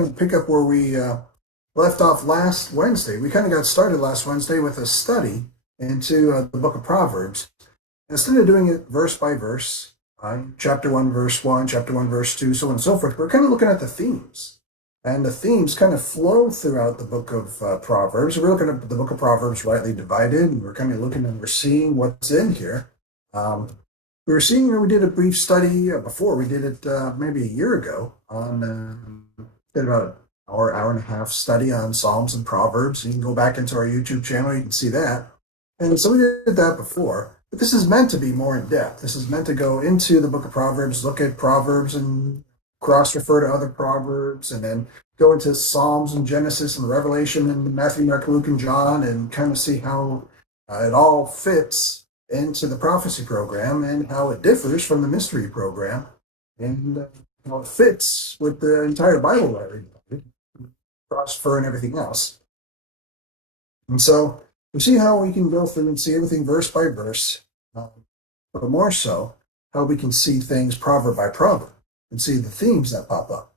kind of pick up where we left off last Wednesday. We kind of got started last Wednesday with a study into the book of Proverbs. Instead of doing it verse by verse, chapter 1, verse 1, chapter 1, verse 2, so on and so forth, we're kind of looking at the themes. And the themes kind of flow throughout the book of Proverbs. We're looking at the book of Proverbs rightly divided, and we're kind of looking and we're seeing what's in here. We were seeing, we did a brief study before. We did it maybe a year ago on, did about an hour and a half study on Psalms and Proverbs. You can go back into our YouTube channel, you can see that. And so we did that before. But this is meant to be more in depth. This is meant to go into the book of Proverbs, look at Proverbs and cross-refer to other Proverbs, and then go into Psalms and Genesis and Revelation and Matthew, Mark, Luke, and John, and kind of see how it all fits into the prophecy program and how it differs from the mystery program, and how it fits with the entire Bible writing, cross-refer and everything else. And so we see how we can go through and see everything verse by verse, but more so how we can see things proverb by proverb and see the themes that pop up.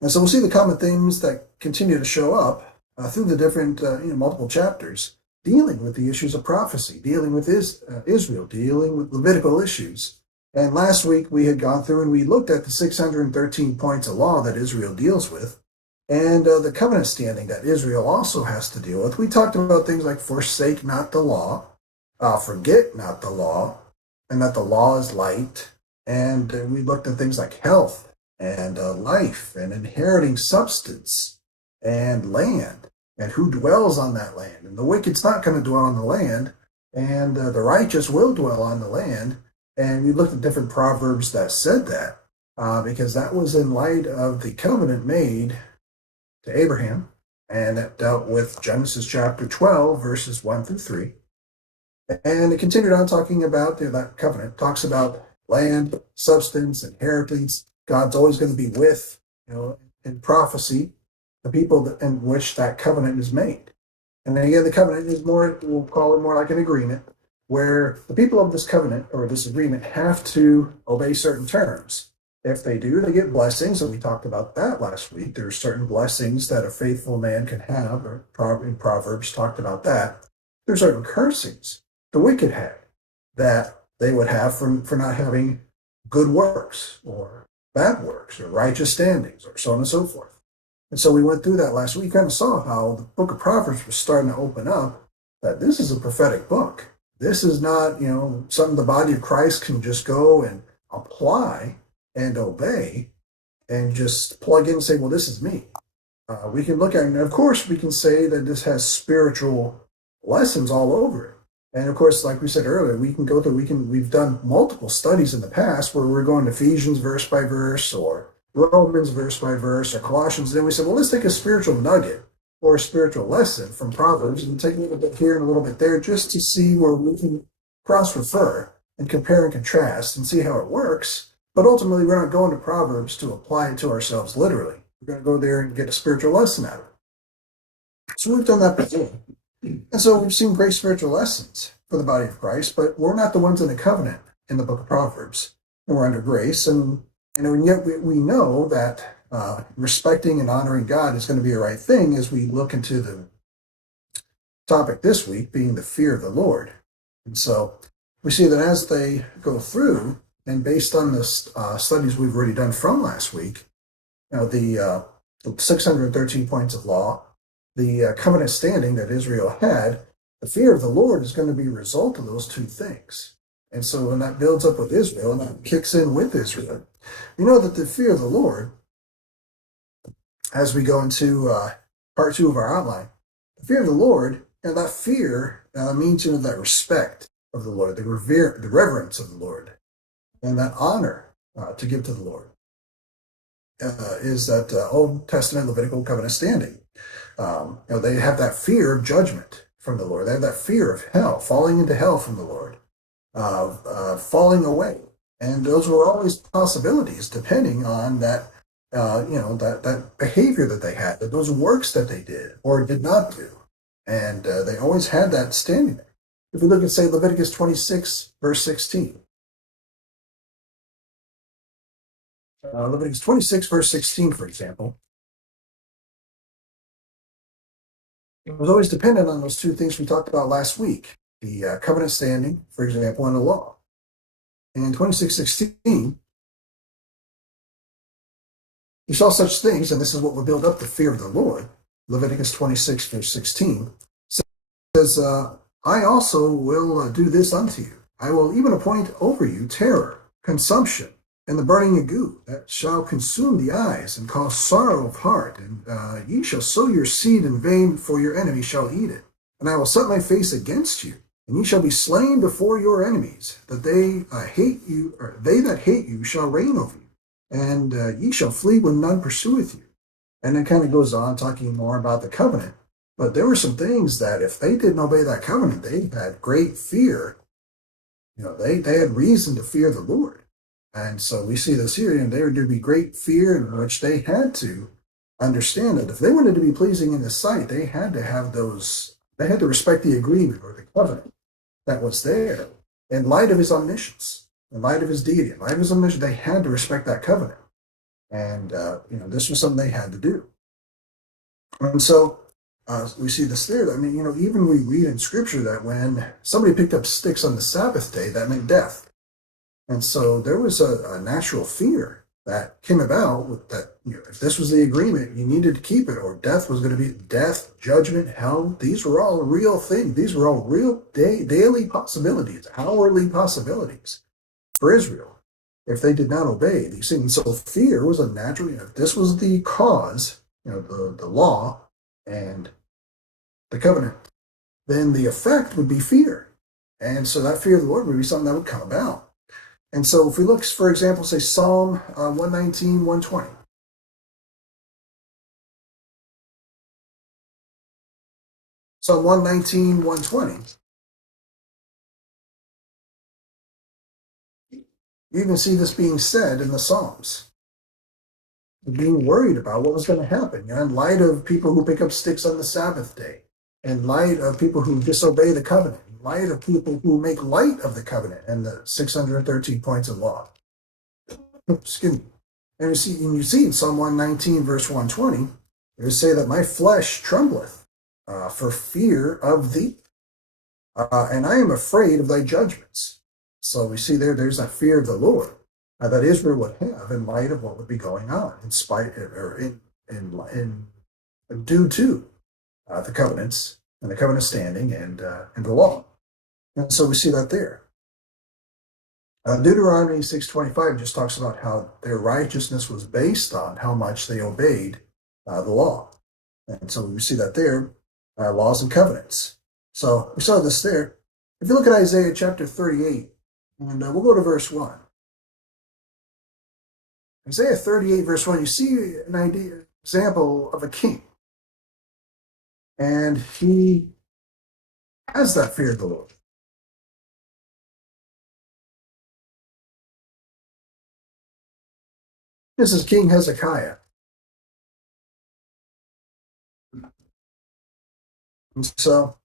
And so we'll see the common themes that continue to show up through the different multiple chapters, dealing with the issues of prophecy, dealing with Israel, dealing with Levitical issues. And last week we had gone through and we looked at the 613 points of law that Israel deals with, and the covenant standing that Israel also has to deal with. We talked about things like forsake not the law, forget not the law, and that the law is light. And we looked at things like health and life and inheriting substance and land and who dwells on that land. And the wicked's not going to dwell on the land, and the righteous will dwell on the land. And we looked at different proverbs that said that because that was in light of the covenant made to Abraham, and it dealt with Genesis chapter 12, verses 1 through 3. And it continued on talking about that covenant, talks about land, substance, inheritance. God's always going to be with, in prophecy, the people in which that covenant is made. And then again, the covenant is more, we'll call it more like an agreement, where the people of this covenant or this agreement have to obey certain terms. If they do, they get blessings, and we talked about that last week. There are certain blessings that a faithful man can have, or in Proverbs talked about that. There are certain cursings the wicked had that they would have for not having good works or bad works or righteous standings or so on and so forth. And so we went through that last week. We kind of saw how the book of Proverbs was starting to open up, that this is a prophetic book. This is not, something the body of Christ can just go and apply and obey and just plug in and say, well, this is me. We can look at it, and of course we can say that this has spiritual lessons all over it. And of course, like we said earlier, we can go through, we've done multiple studies in the past where we're going to Ephesians verse by verse or Romans verse by verse or Colossians. Then we said, well, let's take a spiritual nugget or a spiritual lesson from Proverbs and take a little bit here and a little bit there just to see where we can cross-refer and compare and contrast and see how it works. But ultimately, we're not going to Proverbs to apply it to ourselves literally. We're going to go there and get a spiritual lesson out of it. So we've done that before. And so we've seen great spiritual lessons for the body of Christ, but we're not the ones in the covenant in the book of Proverbs. And we're under grace. And yet we know that respecting and honoring God is going to be a right thing as we look into the topic this week being the fear of the Lord. And so we see that as they go through, and based on the studies we've already done from last week, the 613 points of law, the covenant standing that Israel had, the fear of the Lord is going to be a result of those two things. And so when that builds up with Israel and that kicks in with Israel, we know that the fear of the Lord, as we go into part 2 of our outline, the fear of the Lord, and that fear means that respect of the Lord, the reverence of the Lord, and that honor to give to the Lord is that Old Testament Levitical covenant standing. They have that fear of judgment from the Lord. They have that fear of hell, falling into hell from the Lord, falling away. And those were always possibilities depending on that, that behavior that they had, that those works that they did or did not do. And they always had that standing there. If we look at, say, Leviticus 26, verse 16. Leviticus 26, verse 16, for example, It was always dependent on those two things we talked about last week, the covenant standing, for example, and the law. In 26:16, we saw such things, and this is what will build up the fear of the Lord. Leviticus 26, verse 16 says, I also will do this unto you. I will even appoint over you terror, consumption, and the burning ague that shall consume the eyes and cause sorrow of heart. And ye shall sow your seed in vain, for your enemy shall eat it. And I will set my face against you, and ye shall be slain before your enemies, that they hate you, or they that hate you shall reign over you, and ye shall flee when none pursueth you. And it kind of goes on talking more about the covenant. But there were some things that if they didn't obey that covenant, they had great fear. They had reason to fear the Lord. And so we see this here, and there would be great fear in which they had to understand that if they wanted to be pleasing in His sight, they had to have they had to respect the agreement or the covenant that was there. In light of His omniscience, in light of His deity, in light of His omniscience, they had to respect that covenant. And, this was something they had to do. And so we see this there. I mean, even we read in Scripture that when somebody picked up sticks on the Sabbath day, that meant death. And so there was a natural fear that came about with that, if this was the agreement, you needed to keep it, or death was going to be death, judgment, hell. These were all real things. These were all real daily possibilities, hourly possibilities for Israel if they did not obey these things. So fear was a natural, if this was the cause, the law and the covenant, then the effect would be fear. And so that fear of the Lord would be something that would come about. And so if we look, for example, say Psalm 119, 120. Psalm 119, 120. You even see this being said in the Psalms. Being worried about what was going to happen, in light of people who pick up sticks on the Sabbath day, in light of people who disobey the covenant, in light of people who make light of the covenant and the 613 points of law. Excuse me. And you see in Psalm 119, verse 120, it would say that my flesh trembleth for fear of thee, and I am afraid of thy judgments. So we see there's that fear of the Lord that Israel would have in light of what would be going on, in spite or in due to the covenants and the covenant standing and the law. And so we see that there. Deuteronomy 6:25 just talks about how their righteousness was based on how much they obeyed the law. And so we see that there, laws and covenants. So we saw this there. If you look at Isaiah chapter 38, and we'll go to verse 1. Isaiah 38, verse 1, you see an example of a king. And he has that fear of the Lord. This is King Hezekiah. And so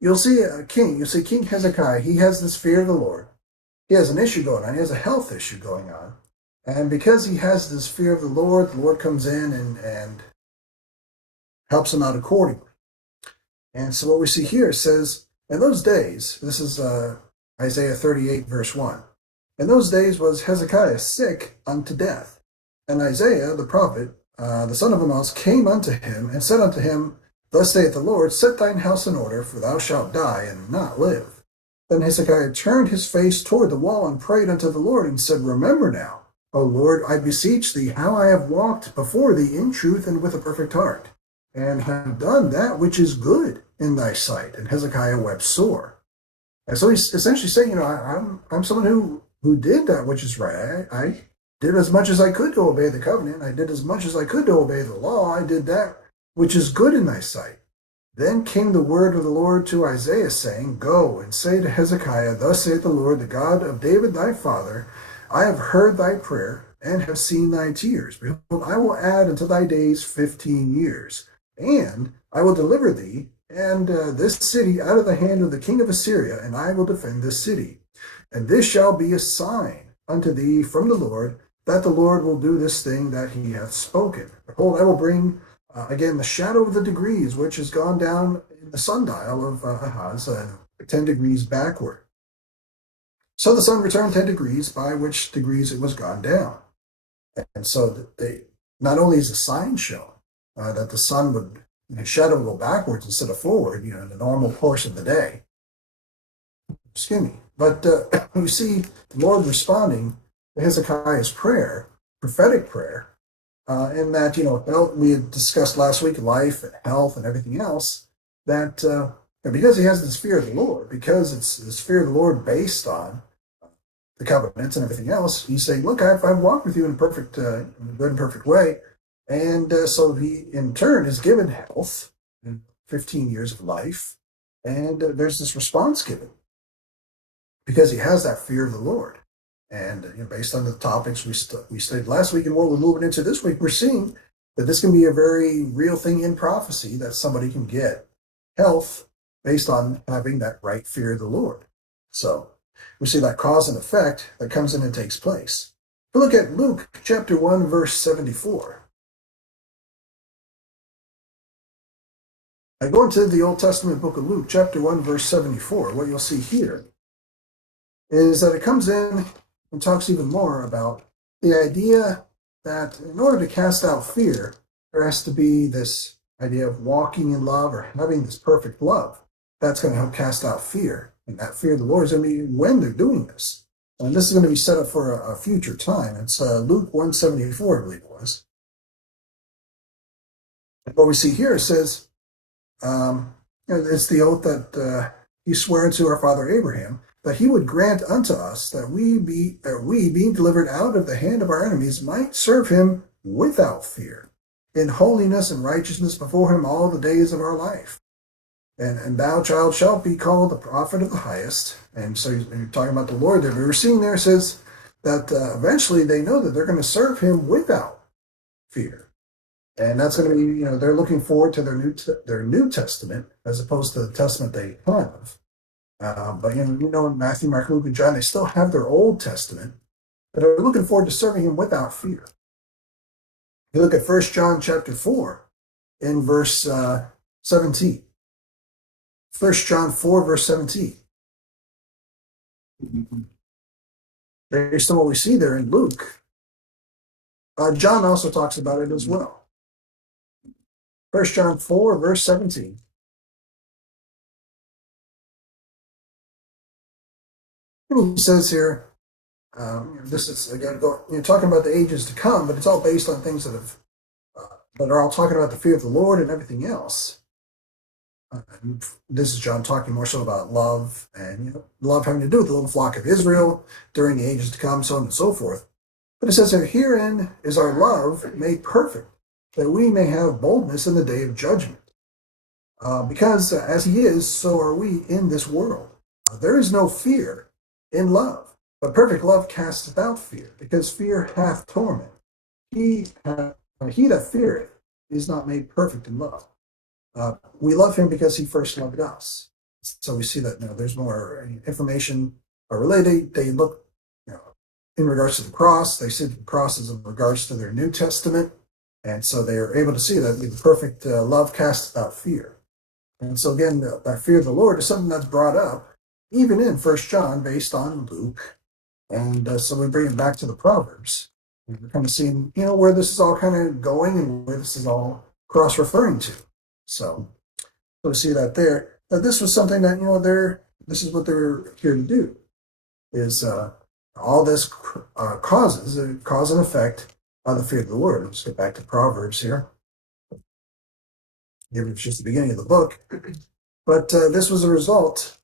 you'll see King Hezekiah. He has this fear of the Lord. He has an issue going on. He has a health issue going on. And because he has this fear of the Lord comes in and helps him out accordingly. And so what we see here, it says, in those days, this is Isaiah 38, verse 1. In those days was Hezekiah sick unto death. And Isaiah, the prophet, the son of Amoz, came unto him and said unto him, Thus saith the Lord, Set thine house in order, for thou shalt die and not live. Then Hezekiah turned his face toward the wall and prayed unto the Lord and said, Remember now, O Lord, I beseech thee, how I have walked before thee in truth and with a perfect heart, and have done that which is good in thy sight. And Hezekiah wept sore. And so he's essentially saying, I'm someone who did that which is right. I did as much as I could to obey the covenant. I did as much as I could to obey the law. I did that which is good in thy sight. Then came the word of the Lord to Isaiah, saying, Go and say to Hezekiah, Thus saith the Lord, the God of David thy father, I have heard thy prayer, and have seen thy tears. Behold, I will add unto thy days 15 years, and I will deliver thee and this city out of the hand of the king of Assyria, and I will defend this city. And this shall be a sign unto thee from the Lord, that the Lord will do this thing that he hath spoken. Behold, I will bring Again, the shadow of the degrees, which has gone down in the sundial of Ahaz, 10 degrees backward. So the sun returned 10 degrees, by which degrees it was gone down. And so not only is a sign shown that the sun would, his shadow would go backwards instead of forward, in the normal course of the day. Excuse me. But we see the Lord responding to Hezekiah's prayer, prophetic prayer, in that, we had discussed last week life and health and everything else, that because he has this fear of the Lord, because it's this fear of the Lord based on the covenants and everything else, he's saying, look, I've walked with you in a perfect, in a good and perfect way. And so he, in turn, is given health, 15 years of life, and there's this response given because he has that fear of the Lord. And based on the topics we studied last week and what we're moving into this week, we're seeing that this can be a very real thing in prophecy, that somebody can get health based on having that right fear of the Lord. So we see that cause and effect that comes in and takes place. We look at Luke chapter 1, verse 74. I go into the Old Testament book of Luke, chapter 1, verse 74. What you'll see here is that it comes in and talks even more about the idea that in order to cast out fear, there has to be this idea of walking in love or having this perfect love. That's going to help cast out fear. And that fear of the Lord is going to be when they're doing this. And this is going to be set up for a future time. It's Luke 174, I believe it was. And what we see here says, it's the oath that he swore to our father Abraham, that he would grant unto us that we, being delivered out of the hand of our enemies, might serve him without fear, in holiness and righteousness before him all the days of our life. And thou, child, shalt be called the prophet of the highest. And so you're talking about the Lord there. We were seeing there, says that eventually they know that they're going to serve him without fear. And that's going to be, they're looking forward to their New Testament as opposed to the Testament they have. But in Matthew, Mark, Luke, and John, they still have their Old Testament, but are looking forward to serving him without fear. You look at 1 John chapter 4 in verse 17. 1 John 4, verse 17. Based on what we see there in Luke, John also talks about it as well. 1 John 4, verse 17. He says here, this is again talking about the ages to come, but it's all based on things that are all talking about the fear of the Lord and everything else. This is John talking more so about love and love having to do with the little flock of Israel during the ages to come, so on and so forth. But it says here, herein is our love made perfect, that we may have boldness in the day of judgment. Because as he is, so are we in this world. There is no fear in love, but perfect love casteth out fear, because fear hath torment. He that feareth is not made perfect in love. We love him because he first loved us. So we see that there's more information related. They look in regards to the cross. They see the cross as in regards to their New Testament. And so they are able to see that the perfect love casts out fear. And so again, that fear of the Lord is something that's brought up even in 1 John based on Luke. And so we bring it back to the Proverbs. And we're kind of seeing, where this is all kind of going and where this is all cross-referring to. So we see that there, that this was something that, this is what they're here to do, is all this cause and effect on the fear of the Lord. Let's get back to Proverbs here. It was just the beginning of the book. But this was a result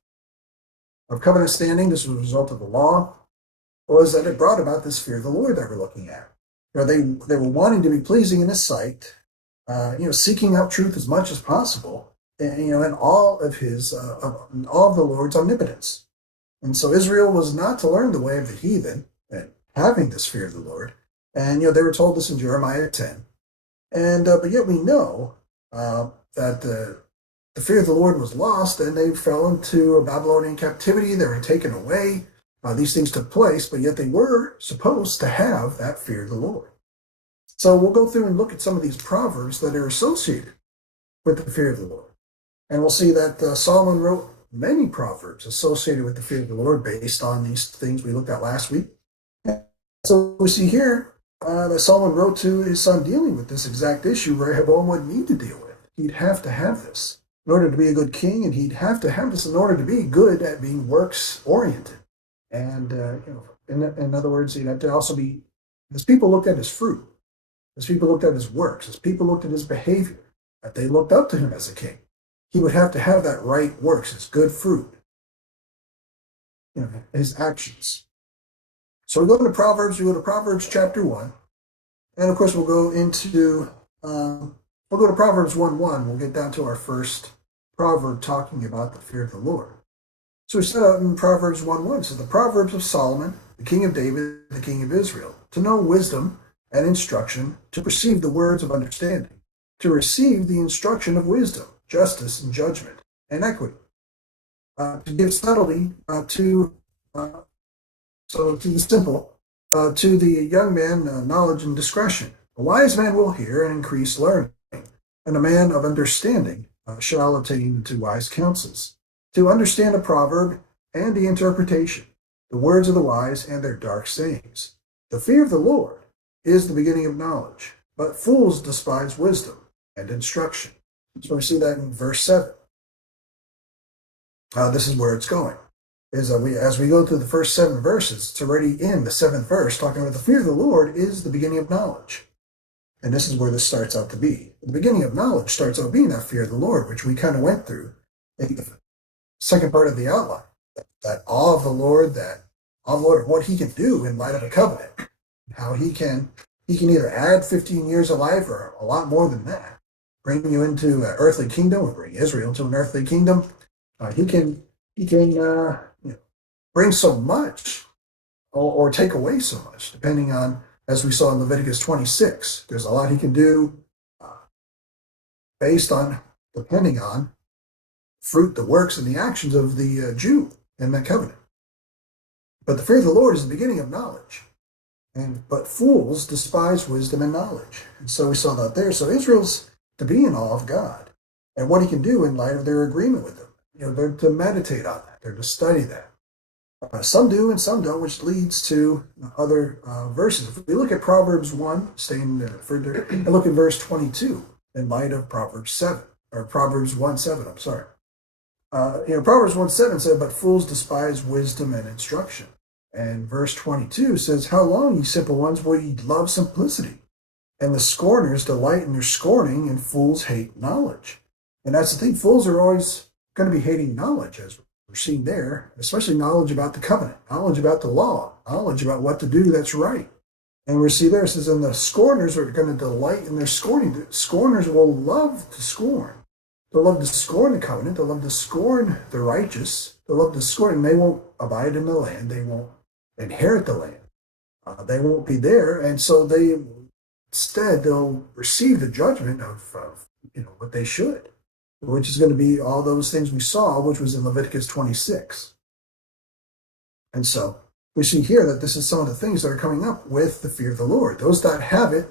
of covenant standing. This was a result of the law, was that it brought about this fear of the Lord that we're looking at. They were wanting to be pleasing in his sight, seeking out truth as much as possible, in all of the Lord's omnipotence. And so Israel was not to learn the way of the heathen, and having this fear of the Lord. And they were told this in Jeremiah 10. And but yet we know that the fear of the Lord was lost, and they fell into a Babylonian captivity. They were taken away. These things took place, but yet they were supposed to have that fear of the Lord. So we'll go through and look at some of these proverbs that are associated with the fear of the Lord. And we'll see that Solomon wrote many proverbs associated with the fear of the Lord based on these things we looked at last week. So we see here that Solomon wrote to his son dealing with this exact issue Rehoboam would need to deal with. He'd have to have this in order to be a good king, and he'd have to have this in order to be good at being works-oriented. And, in other words, he'd have to also be, as people looked at his fruit, as people looked at his works, as people looked at his behavior, that they looked up to him as a king. He would have to have that right works, his good fruit, his actions. So we go to Proverbs chapter 1. And of course, we'll go to Proverbs 1:1. We'll get down to our first proverb talking about the fear of the Lord. So we set out in Proverbs 1:1. So the Proverbs of Solomon, the king of David, the king of Israel, to know wisdom and instruction, to perceive the words of understanding, to receive the instruction of wisdom, justice and judgment, and equity, to give subtlety to the simple, to the young man knowledge and discretion. A wise man will hear and increase learning, and a man of understanding shall attain to wise counsels. To understand a proverb and the interpretation, the words of the wise and their dark sayings. The fear of the Lord is the beginning of knowledge, but fools despise wisdom and instruction. So we see that in verse 7. This is where it's going. As we go through the first 7 verses, it's already in the 7th verse, talking about the fear of the Lord is the beginning of knowledge. And this is where this starts out to be. The beginning of knowledge starts out being that fear of the Lord, which we kind of went through in the second part of the outline. That awe of the Lord, what he can do in light of a covenant. How he can either add 15 years of life or a lot more than that. Bring you into an earthly kingdom, or bring Israel to an earthly kingdom. He can bring so much or take away so much, depending on, as we saw in Leviticus 26. There's a lot he can do depending on fruit, the works, and the actions of the Jew in that covenant. But the fear of the Lord is the beginning of knowledge. But fools despise wisdom and knowledge. And so we saw that there. So Israel's to be in awe of God and what he can do in light of their agreement with him. They're to meditate on that. They're to study that. Some do and some don't, which leads to other verses. If we look at Proverbs 1, staying further, and look at verse 22 in light of Proverbs 7, or Proverbs 1:7, I'm sorry. Proverbs 1:7 said, but fools despise wisdom and instruction. And verse 22 says, how long, ye simple ones, will ye love simplicity? And the scorners delight in their scorning, and fools hate knowledge. And that's the thing, fools are always going to be hating knowledge, as we're seeing there, especially knowledge about the covenant, knowledge about the law, knowledge about what to do that's right. And we see there, it says, and the scorners are going to delight in their scorning. The scorners will love to scorn. They'll love to scorn the covenant. They'll love to scorn the righteous. They'll love to scorn, and they won't abide in the land. They won't inherit the land. They won't be there. And so instead, they'll receive the judgment of what they should, which is going to be all those things we saw, which was in Leviticus 26. And so we see here that this is some of the things that are coming up with the fear of the Lord. Those that have it,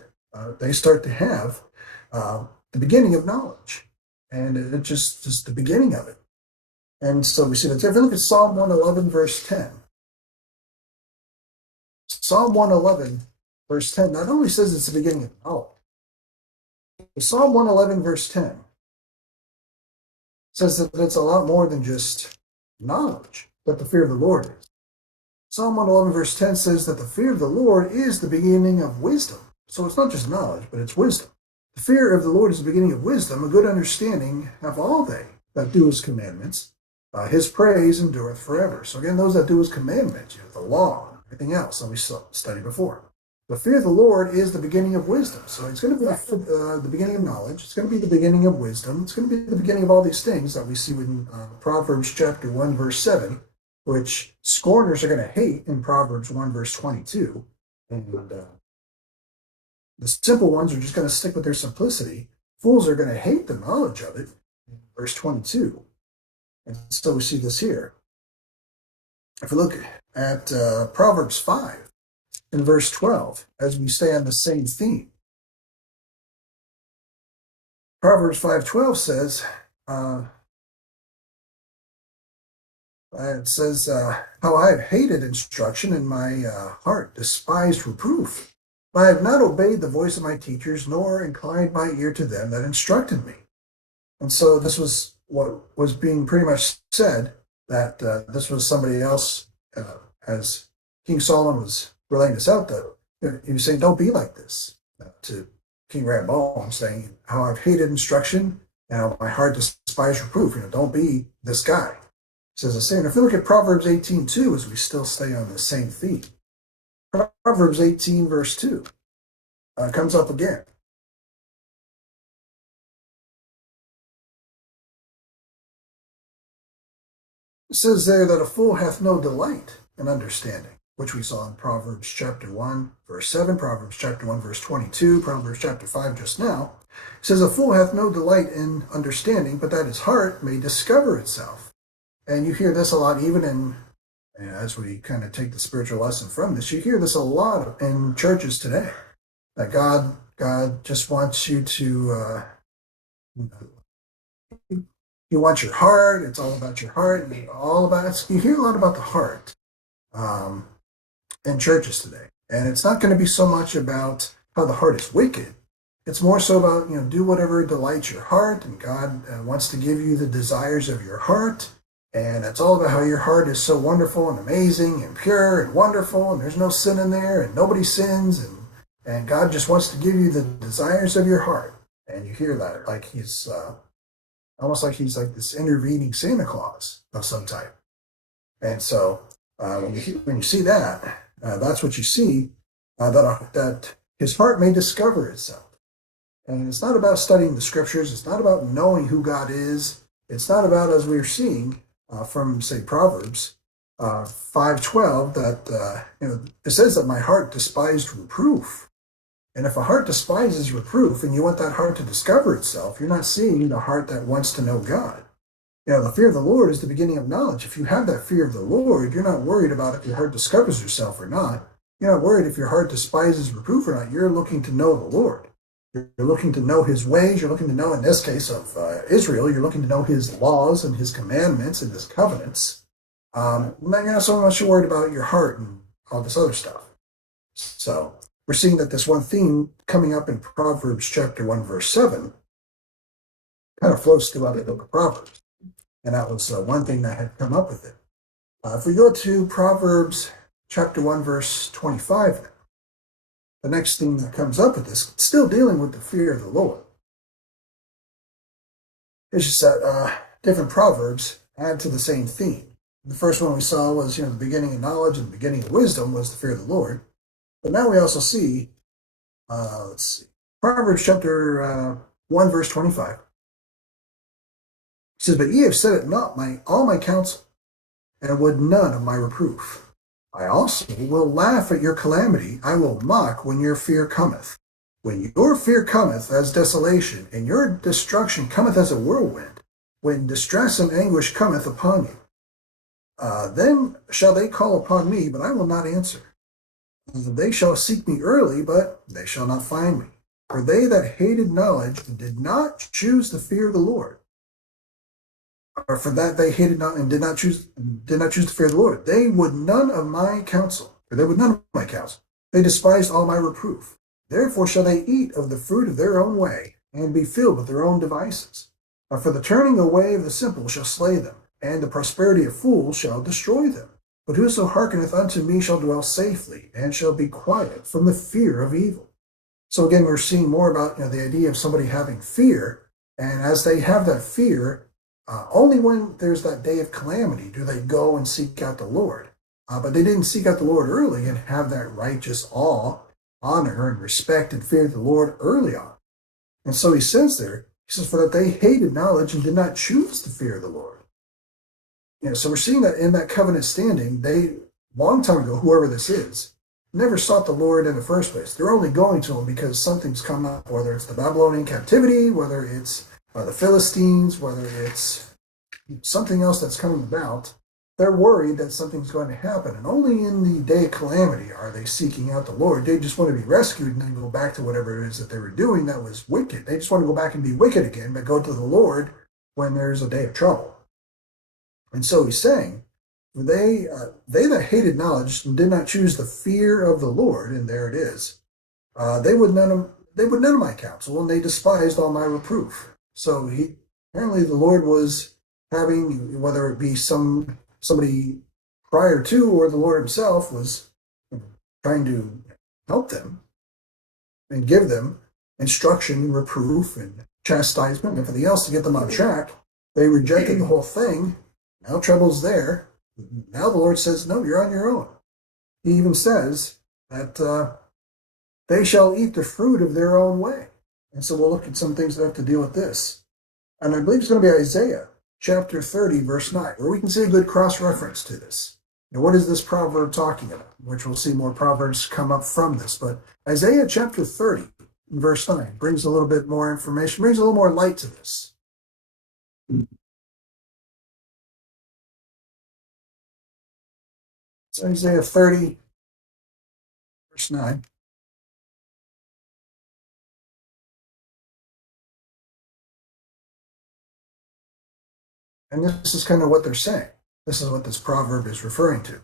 they start to have the beginning of knowledge. And it's just the beginning of it. And so we see that. If you look at Psalm 111, verse 10. Psalm 111, verse 10, not only says it's the beginning of knowledge, but Psalm 111, verse 10 says that it's a lot more than just knowledge that the fear of the Lord is. Psalm 111, verse 10 says that the fear of the Lord is the beginning of wisdom. So it's not just knowledge, but it's wisdom. The fear of the Lord is the beginning of wisdom. A good understanding have all they that do his commandments. His praise endureth forever. So again, those that do his commandments, the law, everything else that we studied before. The fear of the Lord is the beginning of wisdom. So it's going to be the beginning of knowledge. It's going to be the beginning of wisdom. It's going to be the beginning of all these things that we see in Proverbs chapter 1, verse 7, which scorners are going to hate in Proverbs 1, verse 22. And the simple ones are just going to stick with their simplicity. Fools are going to hate the knowledge of it in verse 22. And so we see this here. If we look at Proverbs 5 in verse 12, as we stay on the same theme, Proverbs 5:12 says, it says, how I have hated instruction and my heart despised reproof. I have not obeyed the voice of my teachers, nor inclined my ear to them that instructed me. And so this was what was being pretty much said, that this was somebody else, as King Solomon was relaying this out, that he was saying, don't be like this, to King Rehoboam, saying, how I've hated instruction and how my heart despised reproof. Don't be this guy. He says the same. If you look at Proverbs 18:2, as we still stay on the same theme, Proverbs 18, verse 2, comes up again. It says there that a fool hath no delight in understanding, which we saw in Proverbs chapter 1, verse 7, Proverbs chapter 1, verse 22, Proverbs chapter 5 just now. It says, a fool hath no delight in understanding, but that his heart may discover itself. And you hear this a lot, even in, as we kind of take the spiritual lesson from this, you hear this a lot in churches today, that God just wants you to, He wants your heart. It's all about your heart. And all about it. You hear a lot about the heart in churches today, and it's not going to be so much about how the heart is wicked. It's more so about do whatever delights your heart, and God wants to give you the desires of your heart, and it's all about how your heart is so wonderful and amazing and pure and wonderful, and there's no sin in there, and nobody sins, and God just wants to give you the desires of your heart. And you hear that like He's almost like He's like this intervening Santa Claus of some type. And so when you see that, that's what you see, that His heart may discover itself. And it's not about studying the scriptures. It's not about knowing who God is. It's not about, as we're seeing from, say, Proverbs 5:12, that it says that my heart despised reproof. And if a heart despises reproof, and you want that heart to discover itself, you're not seeing the heart that wants to know God. The fear of the Lord is the beginning of knowledge. If you have that fear of the Lord, you're not worried about if your heart discovers yourself or not. You're not worried if your heart despises reproof or not. You're looking to know the Lord. You're looking to know His ways. You're looking to know, in this case of Israel, you're looking to know His laws and His commandments and His covenants. You're not so much worried about your heart and all this other stuff. So we're seeing that this one theme coming up in Proverbs chapter 1, verse 7 kind of flows throughout the book of Proverbs. And that was one thing that had come up with it. If we go to Proverbs chapter 1, verse 25, the next thing that comes up with this, still dealing with the fear of the Lord. It's just that different Proverbs add to the same theme. The first one we saw was, the beginning of knowledge and the beginning of wisdom was the fear of the Lord. But now we also see, Proverbs chapter 1, verse 25. It says, but ye have set at naught all my counsel, and would none of my reproof. I also will laugh at your calamity. I will mock when your fear cometh. When your fear cometh as desolation, and your destruction cometh as a whirlwind, when distress and anguish cometh upon you, then shall they call upon me, but I will not answer. They shall seek me early, but they shall not find me. For they that hated knowledge did not choose the fear of the Lord. Or for that they hated not and did not choose the fear of the Lord. They would none of my counsel, or they would none of my counsel. They despised all my reproof. Therefore shall they eat of the fruit of their own way, and be filled with their own devices. For the turning away of the simple shall slay them, and the prosperity of fools shall destroy them. But whoso hearkeneth unto me shall dwell safely, and shall be quiet from the fear of evil. So again, we're seeing more about the idea of somebody having fear, and as they have that fear, only when there's that day of calamity do they go and seek out the Lord. But they didn't seek out the Lord early and have that righteous awe, honor, and respect and fear of the Lord early on. And so he says there, for that they hated knowledge and did not choose the fear of the Lord. So we're seeing that in that covenant standing, they, long time ago, whoever this is, never sought the Lord in the first place. They're only going to Him because something's come up, whether it's the Babylonian captivity, whether it's the Philistines, whether it's something else that's coming about, they're worried that something's going to happen. And only in the day of calamity are they seeking out the Lord. They just want to be rescued and then go back to whatever it is that they were doing that was wicked. They just want to go back and be wicked again, but go to the Lord when there's a day of trouble. And so he's saying, they that hated knowledge and did not choose the fear of the Lord, and there it is, they would none of my counsel, and they despised all my reproof. So apparently the Lord was having, whether it be somebody prior to or the Lord himself, was trying to help them and give them instruction, reproof, and chastisement, and everything else to get them on track. They rejected the whole thing. Now trouble's there. Now the Lord says, no, you're on your own. He even says that they shall eat the fruit of their own way. And so we'll look at some things that have to deal with this. And I believe it's going to be Isaiah chapter 30, verse 9, where we can see a good cross-reference to this. Now, what is this proverb talking about? Which we'll see more proverbs come up from this. But Isaiah chapter 30, verse 9, brings a little bit more information, brings a little more light to this. It's Isaiah 30, verse 9. And this is kind of what they're saying. This is what this proverb is referring to. It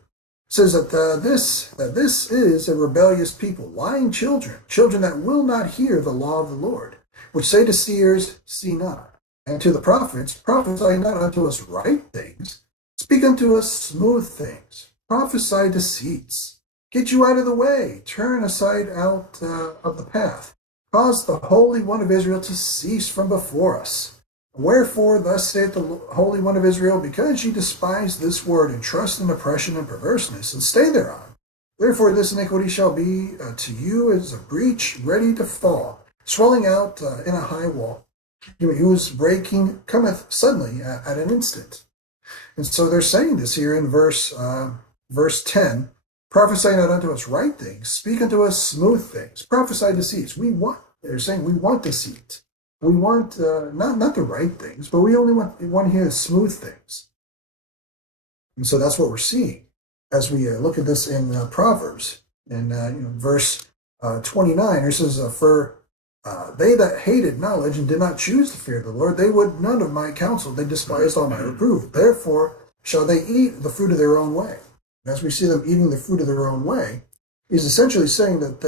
says that this is a rebellious people, lying children that will not hear the law of the Lord, which say to seers, see not, and to the prophets, prophesy not unto us right things, speak unto us smooth things, prophesy deceits, get you out of the way, turn aside out of the path, cause the Holy One of Israel to cease from before us. Wherefore, thus saith the Holy One of Israel, because ye despise this word, and trust in oppression and perverseness, and stay thereon. Therefore this iniquity shall be to you as a breach ready to fall, swelling out in a high wall, whose breaking cometh suddenly at an instant. And so they're saying this here in verse 10, prophesy not unto us right things, speak unto us smooth things, prophesy deceits. They're saying we want deceit. We want not the right things, but we only want to hear the smooth things. And so that's what we're seeing as we look at this in Proverbs. In verse 29, it says, for they that hated knowledge and did not choose the fear of the Lord, they would none of my counsel. They despised all my reproof. Therefore shall they eat the fruit of their own way. And as we see them eating the fruit of their own way, he's essentially saying that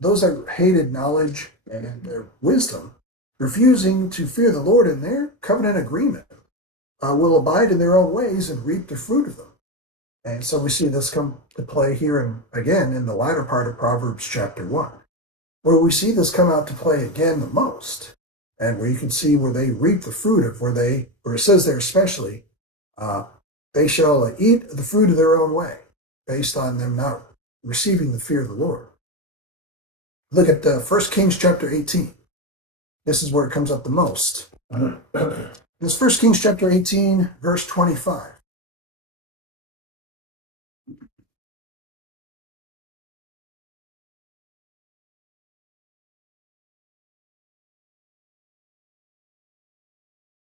those that hated knowledge and their wisdom, refusing to fear the Lord in their covenant agreement, will abide in their own ways and reap the fruit of them. And so we see this come to play here, again, in the latter part of Proverbs chapter 1, where we see this come out to play again the most, and where you can see where they reap the fruit of where it says there especially, they shall eat the fruit of their own way, based on them not receiving the fear of the Lord. Look at 1 Kings chapter 18. This is where it comes up the most. This 1 Kings chapter 18, verse 25.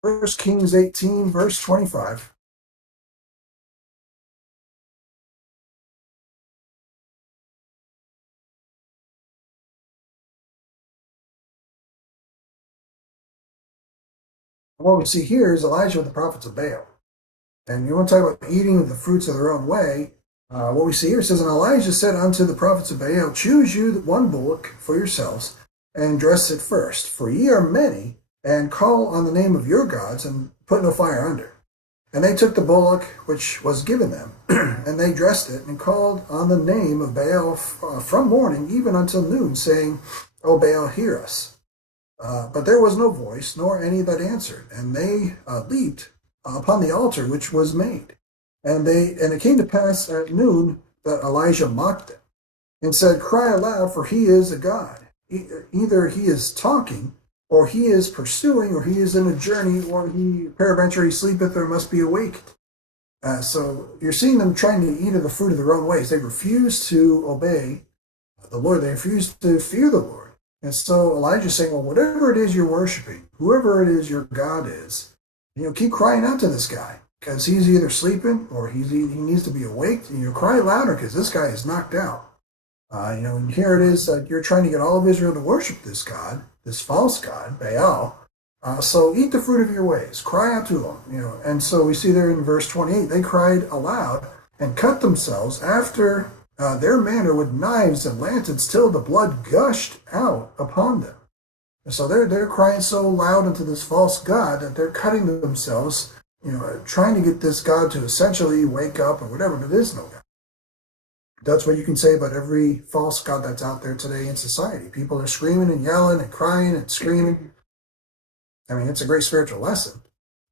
First Kings 18, verse 25. What we see here is Elijah with the prophets of Baal. And you want to talk about eating the fruits of their own way. What we see here says, and Elijah said unto the prophets of Baal, choose you one bullock for yourselves, and dress it first. For ye are many, and call on the name of your gods, and put no fire under. And they took the bullock which was given them, and they dressed it, and called on the name of Baal from morning even until noon, saying, O Baal, hear us. But there was no voice, nor any that answered. And they leaped upon the altar which was made. And it came to pass at noon that Elijah mocked them, and said, cry aloud, for he is a god. Either he is talking, or he is pursuing, or he is in a journey, or peradventure he sleepeth, or must be awaked. So you're seeing them trying to eat of the fruit of their own ways. They refuse to obey the Lord. They refuse to fear the Lord. And so Elijah's saying, well, whatever it is you're worshiping, whoever it is your God is, keep crying out to this guy, because he's either sleeping or he needs to be awake. And you cry louder because this guy is knocked out. And here it is that you're trying to get all of Israel to worship this God, this false God, Baal. So eat the fruit of your ways, cry out to them. And so we see there in verse 28, they cried aloud and cut themselves after their manner with knives and lanterns till the blood gushed out upon them. And so they're crying so loud into this false god that they're cutting themselves, trying to get this God to essentially wake up or whatever, but there is no God. That's what you can say about every false god that's out there today in society. People are screaming and yelling and crying and screaming. I mean, it's a great spiritual lesson.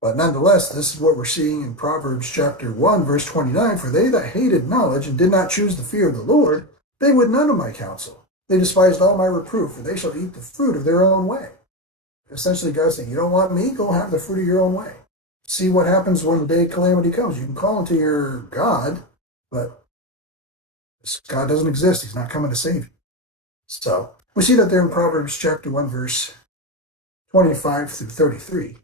But nonetheless, this is what we're seeing in Proverbs chapter 1, verse 29. For they that hated knowledge and did not choose the fear of the Lord, they would none of my counsel. They despised all my reproof, for they shall eat the fruit of their own way. Essentially, God's saying, you don't want me? Go have the fruit of your own way. See what happens when the day of calamity comes. You can call unto your God, but this God doesn't exist. He's not coming to save you. So we see that there in Proverbs chapter 1, verse 25 through 33.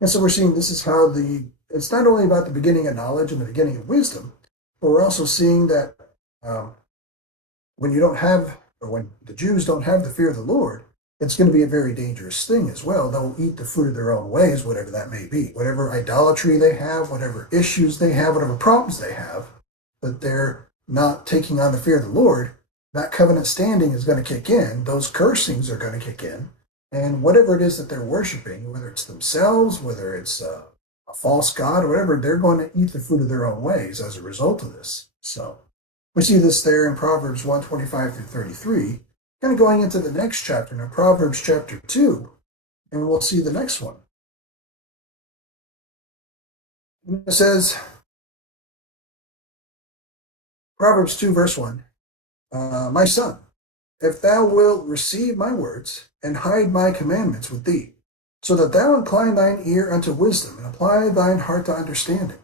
And so we're seeing this is how it's not only about the beginning of knowledge and the beginning of wisdom, but we're also seeing that when the Jews don't have the fear of the Lord, it's going to be a very dangerous thing as well. They'll eat the fruit of their own ways, whatever that may be. Whatever idolatry they have, whatever issues they have, whatever problems they have, that they're not taking on the fear of the Lord, that covenant standing is going to kick in. Those cursings are going to kick in. And whatever it is that they're worshiping, whether it's themselves, whether it's a false god or whatever, they're going to eat the fruit of their own ways as a result of this. So we see this there in Proverbs 1:25 through 33. Kind of going into the next chapter, now Proverbs chapter 2, and we'll see the next one. And it says, Proverbs 2, verse 1, my son, if thou wilt receive my words, and hide my commandments with thee, so that thou incline thine ear unto wisdom, and apply thine heart to understanding.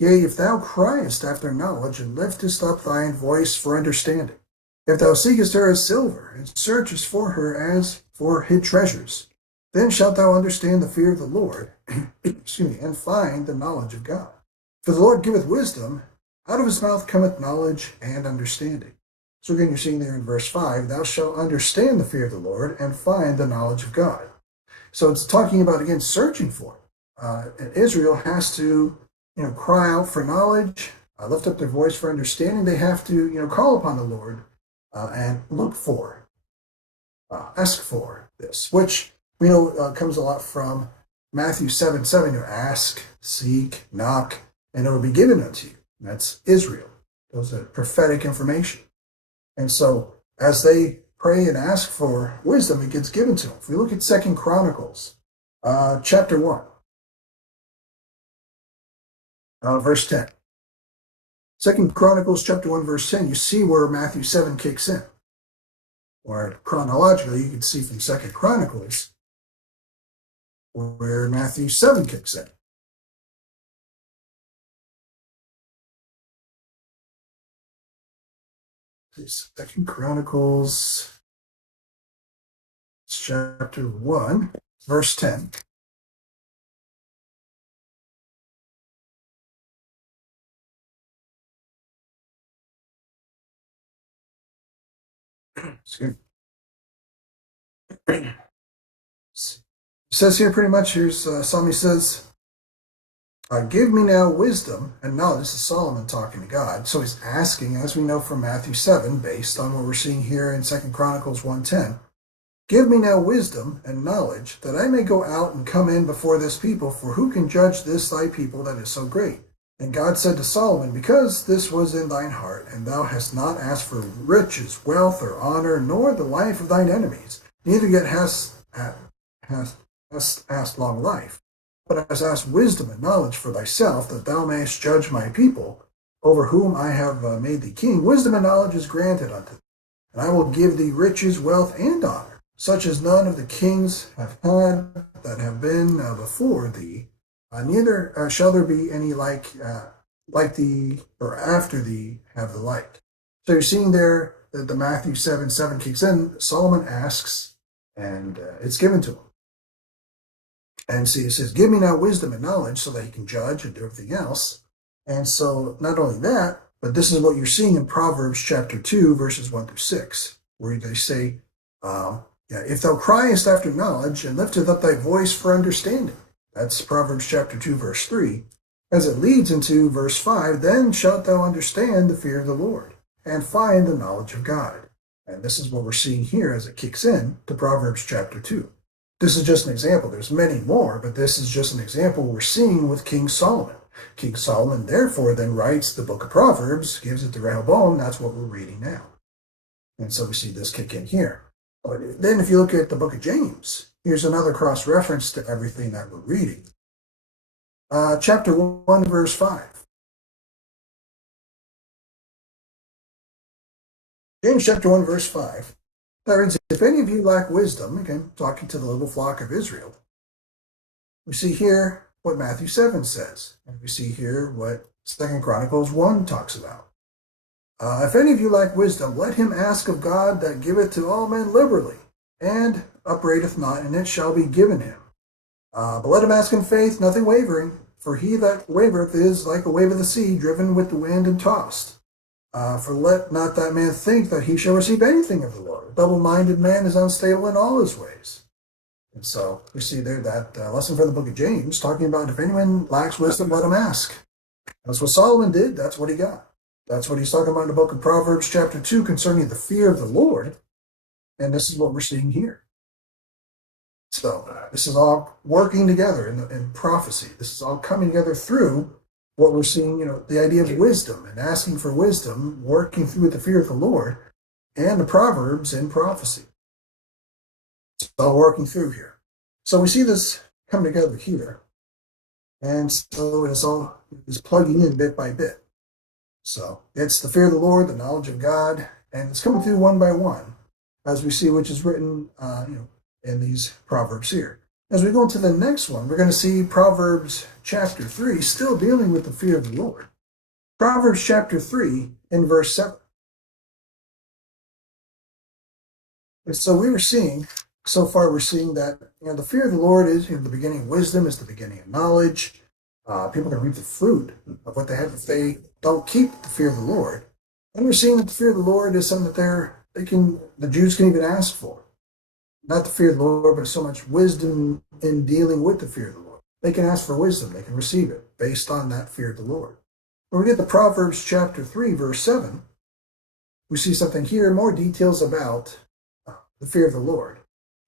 Yea, if thou criest after knowledge, and liftest up thine voice for understanding, if thou seekest her as silver, and searchest for her as for hid treasures, then shalt thou understand the fear of the Lord, and find the knowledge of God. For the Lord giveth wisdom, out of his mouth cometh knowledge and understanding. So again, you're seeing there in verse 5, thou shalt understand the fear of the Lord and find the knowledge of God. So it's talking about, again, searching for it. And Israel has to, cry out for knowledge, lift up their voice for understanding. They have to, call upon the Lord and look for, ask for this, which we know comes a lot from Matthew 7:7. Ask, seek, knock, and it will be given unto you. And that's Israel. Those are prophetic information. And so as they pray and ask for wisdom, it gets given to them. If we look at 2 Chronicles, chapter 1, verse 10. 2 Chronicles chapter 1, verse 10, you see where Matthew 7 kicks in. Or chronologically, you can see from 2 Chronicles where Matthew 7 kicks in. Second Chronicles chapter 1, verse 10. It says here pretty much, here's Psalm, says, give me now wisdom and knowledge. This is Solomon talking to God. So he's asking, as we know from Matthew 7, based on what we're seeing here in 2 Chronicles 1:10, give me now wisdom and knowledge, that I may go out and come in before this people, for who can judge this thy people that is so great? And God said to Solomon, because this was in thine heart, and thou hast not asked for riches, wealth, or honor, nor the life of thine enemies, neither yet hast asked long life, but hast asked wisdom and knowledge for thyself, that thou mayest judge my people, over whom I have made thee king. Wisdom and knowledge is granted unto thee, and I will give thee riches, wealth, and honor, such as none of the kings have had that have been before thee. Neither shall there be any like thee, or after thee have the like. So you're seeing there that the Matthew 7:7 kicks in. Solomon asks, and it's given to him. And see, it says, give me now wisdom and knowledge so that he can judge and do everything else. And so not only that, but this is what you're seeing in Proverbs chapter 2, verses 1 through 6, where they say, if thou criest after knowledge and lifteth up thy voice for understanding. That's Proverbs chapter 2, verse 3. As it leads into verse 5, then shalt thou understand the fear of the Lord, and find the knowledge of God. And this is what we're seeing here as it kicks in to Proverbs chapter 2. This is just an example. There's many more, but this is just an example we're seeing with King Solomon. King Solomon, therefore, then writes the book of Proverbs, gives it to Rehoboam. That's what we're reading now. And so we see this kick in here. But then if you look at the book of James, here's another cross-reference to everything that we're reading. Chapter 1, verse 5. James chapter 1, verse 5. That reads, if any of you lack wisdom, again, talking to the little flock of Israel, we see here what Matthew 7 says. And we see here what 2 Chronicles 1 talks about. If any of you lack wisdom, let him ask of God that giveth to all men liberally, and upbraideth not, and it shall be given him. But let him ask in faith, nothing wavering, for he that wavereth is like a wave of the sea, driven with the wind and tossed. For let not that man think that he shall receive anything of the Lord. A double-minded man is unstable in all his ways. And so we see there that lesson from the book of James, talking about if anyone lacks wisdom, let him ask. That's what Solomon did. That's what he got. That's what he's talking about in the book of Proverbs chapter 2 concerning the fear of the Lord. And this is what we're seeing here. So this is all working together in prophecy. This is all coming together through what we're seeing, the idea of wisdom and asking for wisdom, working through the fear of the Lord, and the Proverbs in prophecy. It's all working through here. So we see this come together here. And so it's all is plugging in bit by bit. So it's the fear of the Lord, the knowledge of God, and it's coming through one by one, as we see, which is written, in these Proverbs here. As we go into the next one, we're going to see Proverbs chapter 3, still dealing with the fear of the Lord. Proverbs chapter 3 in verse 7. And so so far we're seeing that, the fear of the Lord is the beginning of wisdom, is the beginning of knowledge. People are going to reap the fruit of what they have if they don't keep the fear of the Lord. And we're seeing that the fear of the Lord is something that the Jews can even ask for. Not the fear of the Lord, but so much wisdom in dealing with the fear of the Lord. They can ask for wisdom. They can receive it based on that fear of the Lord. When we get to Proverbs chapter 3, verse 7, we see something here, more details about the fear of the Lord.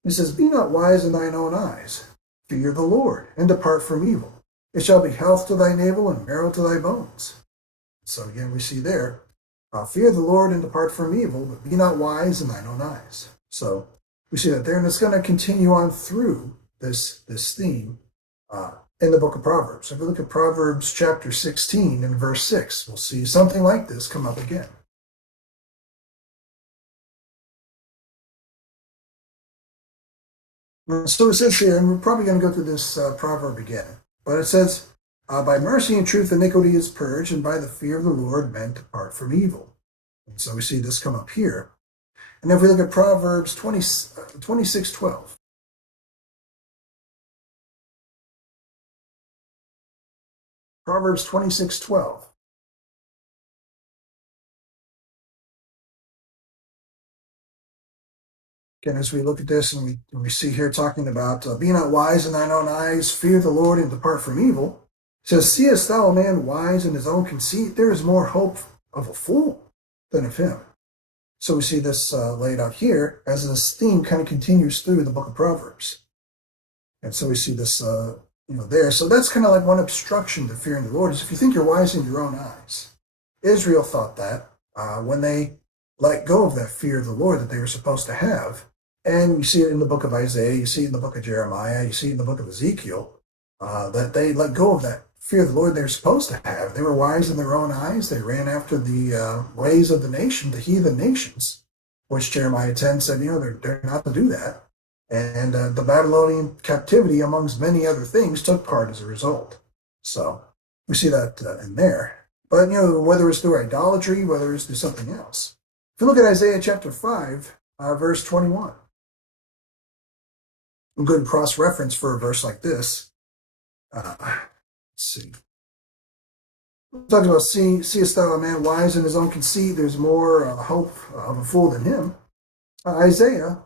It says, be not wise in thine own eyes. Fear the Lord, and depart from evil. It shall be health to thy navel and marrow to thy bones. So again, we see there, fear the Lord and depart from evil, but be not wise in thine own eyes. So we see that there, and it's going to continue on through this theme in the book of Proverbs. So if we look at Proverbs chapter 16 and verse 6, we'll see something like this come up again. So it says here, and we're probably going to go through this proverb again, but it says, by mercy and truth iniquity is purged, and by the fear of the Lord men depart from evil. And so we see this come up here. And if we look at Proverbs 26:12. Proverbs 26:12. Again, as we look at this and we see here talking about be not wise in thine own eyes, fear the Lord and depart from evil. It says, seest thou a man wise in his own conceit? There is more hope of a fool than of him. So we see this laid out here as this theme kind of continues through the book of Proverbs. And so we see this, there. So that's kind of like one obstruction to fearing the Lord, is if you think you're wise in your own eyes. Israel thought that when they let go of that fear of the Lord that they were supposed to have. And you see it in the book of Isaiah, you see it in the book of Jeremiah, you see it in the book of Ezekiel, that they let go of that fear of the Lord they were supposed to have. They were wise in their own eyes. They ran after the ways of the nation, the heathen nations, which Jeremiah 10 said, they're not to do that. And the Babylonian captivity, amongst many other things, took part as a result. So we see that in there. But, whether it's through idolatry, whether it's through something else. If you look at Isaiah chapter 5, verse 21. a good cross-reference for a verse like this. Let's see. Talking about seest thou a man wise in his own conceit? There's more hope of a fool than him. Isaiah,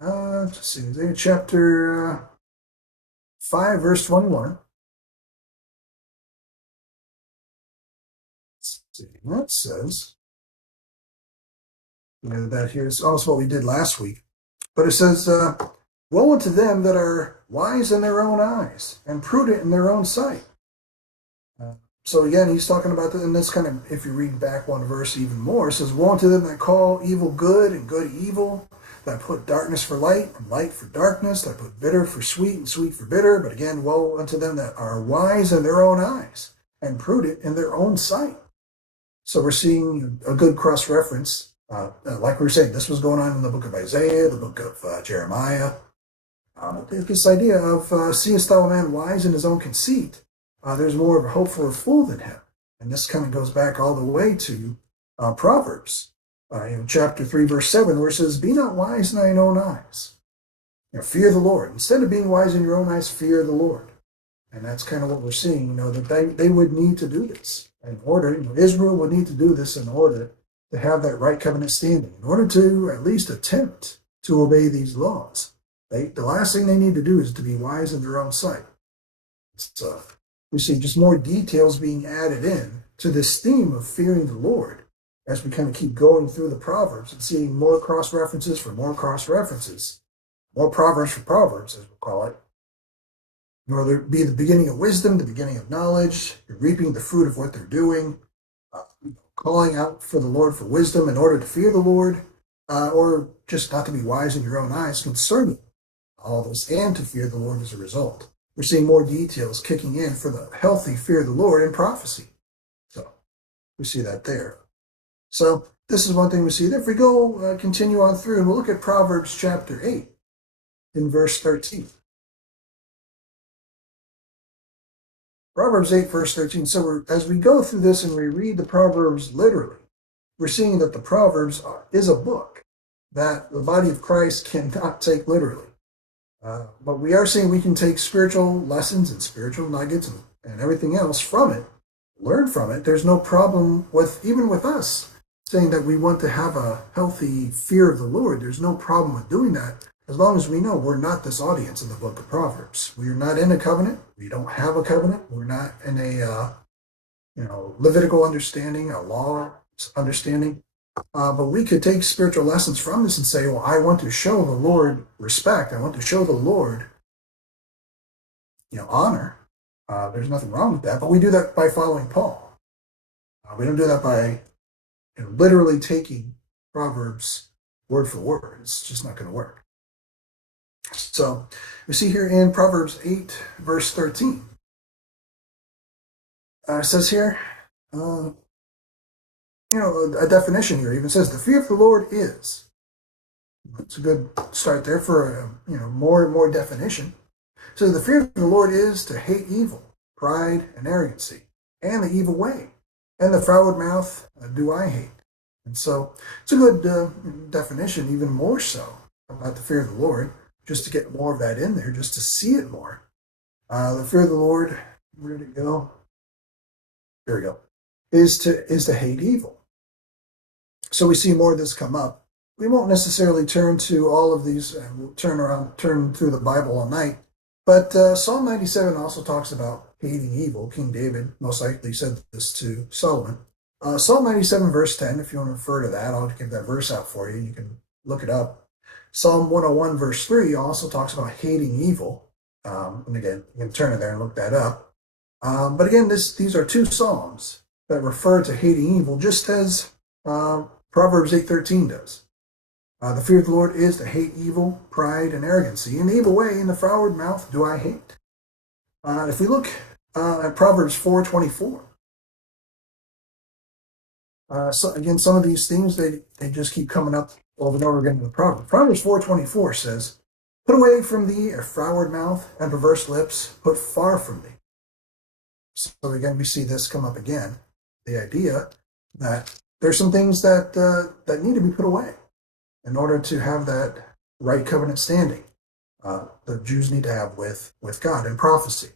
let's see, Isaiah chapter 5, verse 21. Let's see, that says, that here's also what we did last week, but it says, woe unto them that are wise in their own eyes and prudent in their own sight. So again, he's talking about this, and this kind of, if you read back one verse even more, it says, woe unto them that call evil good and good evil, that put darkness for light and light for darkness, that put bitter for sweet and sweet for bitter. But again, woe unto them that are wise in their own eyes and prudent in their own sight. So we're seeing a good cross-reference. Like we were saying, this was going on in the book of Isaiah, the book of Jeremiah. This idea of seest thou a man wise in his own conceit? There's more of a hope for a fool than him. And this kind of goes back all the way to Proverbs, in chapter 3, verse 7, where it says, be not wise in thine own eyes. Fear the Lord. Instead of being wise in your own eyes, fear the Lord. And that's kind of what we're seeing, that they would need to do this in order, Israel would need to do this in order to have that right covenant standing, in order to at least attempt to obey these laws. The last thing they need to do is to be wise in their own sight. So we see just more details being added in to this theme of fearing the Lord as we kind of keep going through the Proverbs and seeing more cross-references for more cross-references, more Proverbs for Proverbs, as we'll call it. Whether it be the beginning of wisdom, the beginning of knowledge, you're reaping the fruit of what they're doing, calling out for the Lord for wisdom in order to fear the Lord, or just not to be wise in your own eyes concerning all this, and to fear the Lord as a result. We're seeing more details kicking in for the healthy fear of the Lord in prophecy. So we see that there. So this is one thing we see there. If we go continue on through, and we'll look at Proverbs chapter 8 in verse 13. Proverbs 8, verse 13. So as we go through this and we read the Proverbs literally, we're seeing that the Proverbs is a book that the body of Christ cannot take literally. But we are saying we can take spiritual lessons and spiritual nuggets and everything else from it, learn from it. There's no problem even with us saying that we want to have a healthy fear of the Lord. There's no problem with doing that as long as we know we're not this audience in the book of Proverbs. We are not in a covenant. We don't have a covenant. We're not in a Levitical understanding, a law understanding. But we could take spiritual lessons from this and say, well, I want to show the Lord respect. I want to show the Lord, honor. There's nothing wrong with that. But we do that by following Paul. We don't do that by literally taking Proverbs word for word. It's just not going to work. So we see here in Proverbs 8, verse 13. It says here, a definition here even says the fear of the Lord is. It's a good start there for more and more definition. So the fear of the Lord is to hate evil, pride and arrogancy, and the evil way, and the froward mouth do I hate. And so it's a good definition, even more so about the fear of the Lord, just to get more of that in there, just to see it more. The fear of the Lord, where did it go? There we go. Is to hate evil. So we see more of this come up. We won't necessarily turn to all of these, we'll turn through the Bible all night. But Psalm 97 also talks about hating evil. King David most likely said this to Solomon. Psalm 97, verse 10, if you want to refer to that, I'll give that verse out for you. You can look it up. Psalm 101, verse 3 also talks about hating evil. And again, you can turn it there and look that up. But again, these are two psalms that refer to hating evil, just as Proverbs 8:13 does. The fear of the Lord is to hate evil, pride, and arrogancy. And the evil way, in the froward mouth do I hate. If we look at Proverbs 4:24, so again, some of these things, they just keep coming up over and over again in the Proverbs. Proverbs 4:24 says, put away from thee a froward mouth and perverse lips, put far from thee. So again, we see this come up again, the idea that there's some things that need to be put away in order to have that right covenant standing. the Jews need to have with God in prophecy.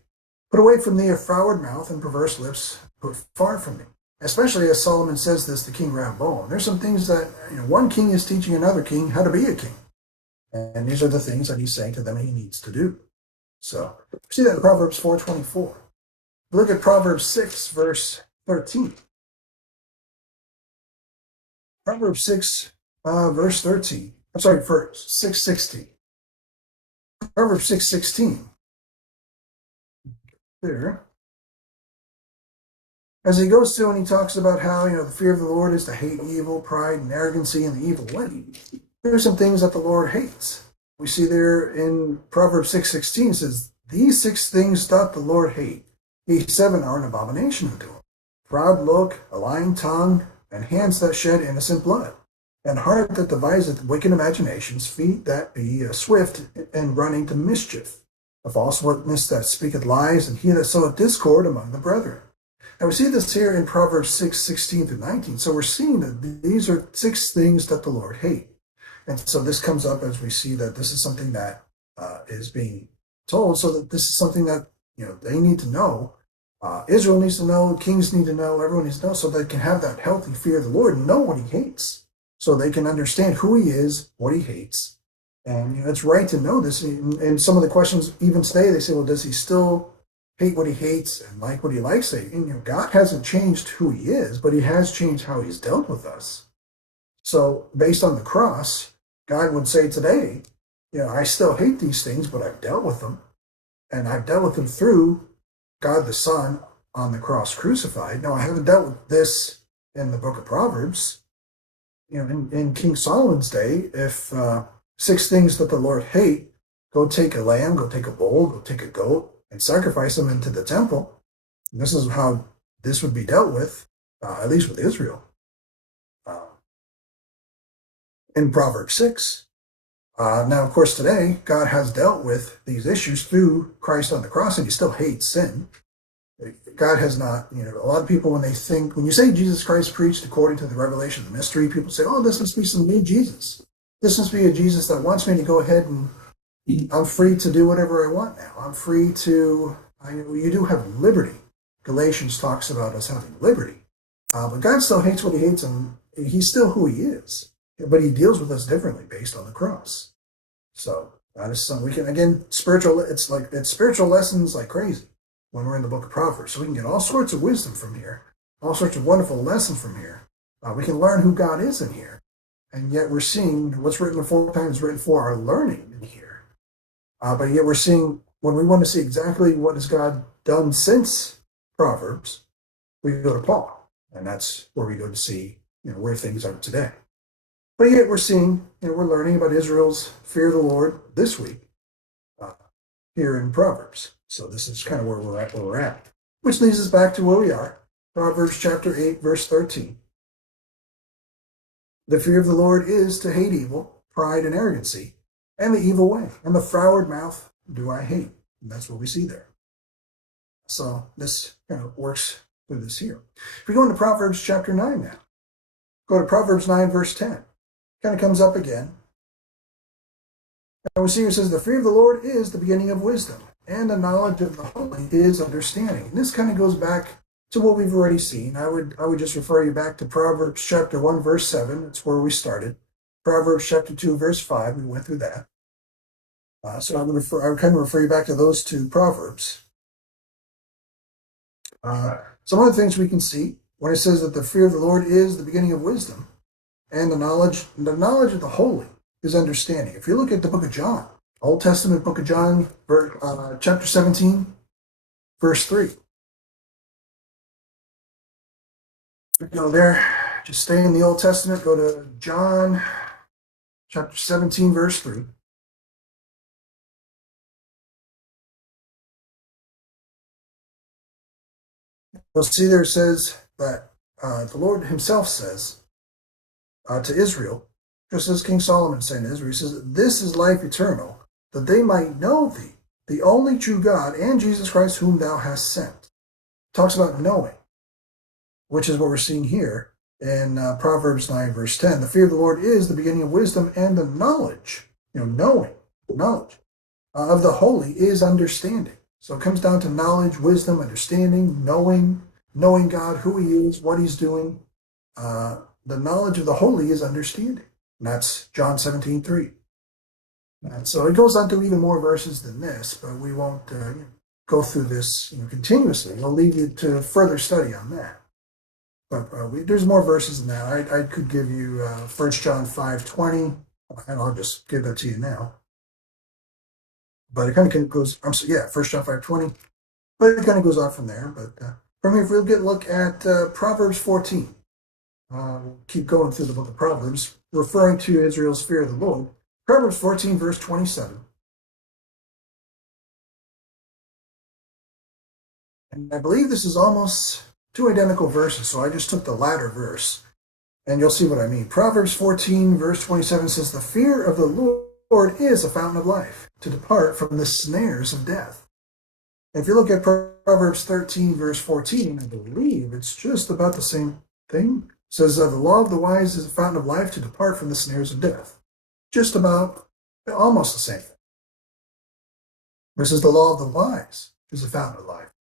Put away from thee a froward mouth and perverse lips, put far from me. Especially as Solomon says this to King Rehoboam. There's some things that one king is teaching another king how to be a king. And these are the things that he's saying to them he needs to do. So we see that in Proverbs 4:24. Look at Proverbs 6, verse 13. Proverbs 6, verse 13. I'm sorry, for 6:16. Proverbs 6:16. There. As he goes through and he talks about how, the fear of the Lord is to hate evil, pride, and arrogancy, and the evil way. There are some things that the Lord hates. We see there in Proverbs 6:16, it says, these 6 things doth the Lord hate. These 7 are an abomination unto him. Proud look, a lying tongue, and hands that shed innocent blood, and heart that deviseth wicked imaginations, feet that be swift and running to mischief, a false witness that speaketh lies, and he that soweth discord among the brethren. And we see this here in Proverbs 6:16 through 19. So we're seeing that these are 6 things that the Lord hates. And so this comes up as we see that this is something that is being told, so that this is something that they need to know. Israel needs to know, kings need to know, everyone needs to know, so they can have that healthy fear of the Lord and know what he hates, so they can understand who he is, what he hates. And it's right to know this. And some of the questions, even today, they say, well, does he still hate what he hates and like what he likes? And God hasn't changed who he is, but he has changed how he's dealt with us. So based on the cross, God would say today, I still hate these things, but I've dealt with them. And I've dealt with them through God the Son on the cross crucified. Now, I haven't dealt with this in the book of Proverbs. In King Solomon's day, if 6 things that the Lord hate, go take a lamb, go take a bull, go take a goat, and sacrifice them into the temple. And this is how this would be dealt with, at least with Israel. In Proverbs 6. Now, of course, today, God has dealt with these issues through Christ on the cross, and he still hates sin. God has not, a lot of people, when you say Jesus Christ preached according to the revelation of the mystery, people say, oh, this must be some new Jesus. This must be a Jesus that wants me to go ahead and I'm free to do whatever I want now. I'm free to, you do have liberty. Galatians talks about us having liberty. But God still hates what he hates, and he's still who he is. But he deals with us differently based on the cross. So that is something we can, again, it's spiritual lessons like crazy when we're in the book of Proverbs. So we can get all sorts of wisdom from here, all sorts of wonderful lessons from here. We can learn who God is in here. And yet we're seeing what's written aforetime is written for our learning in here. But yet we're seeing, when we want to see exactly what has God done since Proverbs, we go to Paul. And that's where we go to see, where things are today. But yet we're seeing, we're learning about Israel's fear of the Lord this week here in Proverbs. So this is kind of where we're at, which leads us back to where we are. Proverbs chapter 8, verse 13. The fear of the Lord is to hate evil, pride and arrogancy, and the evil way, and the froward mouth do I hate. And that's what we see there. So this kind of works through this here. If we go into Proverbs chapter 9 now, go to Proverbs 9, verse 10. Kind of comes up again. And we see here it says, the fear of the Lord is the beginning of wisdom, and the knowledge of the holy is understanding. And this kind of goes back to what we've already seen. I would just refer you back to Proverbs chapter 1, verse 7. That's where we started. Proverbs chapter 2, verse 5. We went through that. So I would kind of refer you back to those 2 Proverbs. Some other things we can see when it says that the fear of the Lord is the beginning of wisdom, and the knowledge of the holy is understanding. If you look at the book of John, Old Testament book of John, chapter 17, verse 3. Go there, just stay in the Old Testament, go to John chapter 17, verse 3. You'll see there it says that the Lord himself says to Israel, just as King Solomon said to Israel, he says, this is life eternal, that they might know thee, the only true God, and Jesus Christ whom thou hast sent. Talks about knowing, which is what we're seeing here in Proverbs 9, verse 10. The fear of the Lord is the beginning of wisdom and the knowledge, knowing, knowledge. of the holy is understanding. So it comes down to knowledge, wisdom, understanding, knowing God, who he is, what he's doing. The knowledge of the holy is understanding. And that's John 17:3. And so it goes on to even more verses than this, but we won't go through this continuously. We'll leave you to further study on that. But there's more verses than that. I could give you 1 John 5:20, and I'll just give that to you now. But it kind of goes, 1 John 5:20, but it kind of goes off from there. But from here, if we'll look at Proverbs 14. We'll keep going through the book of Proverbs, referring to Israel's fear of the Lord. Proverbs 14, verse 27. And I believe this is almost two identical verses, so I just took the latter verse, and you'll see what I mean. Proverbs 14, verse 27 says, "The fear of the Lord is a fountain of life, to depart from the snares of death." And if you look at Proverbs 13, verse 14, I believe it's just about the same thing. It says, "The law of the wise is a fountain of life, to depart from the snares of death." Just about, almost the same thing. This is the law of the wise is a fountain of life,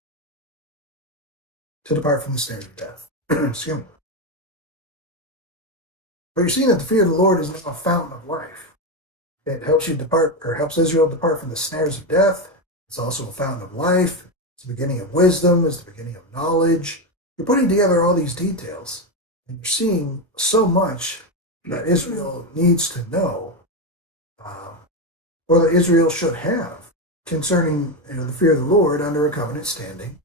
to depart from the snares of death. Excuse me. But you're seeing that the fear of the Lord is now a fountain of life. It helps you depart, or helps Israel depart from the snares of death. It's also a fountain of life. It's the beginning of wisdom. It's the beginning of knowledge. You're putting together all these details, and you're seeing so much that Israel needs to know, or that Israel should have, concerning the fear of the Lord under a covenant standing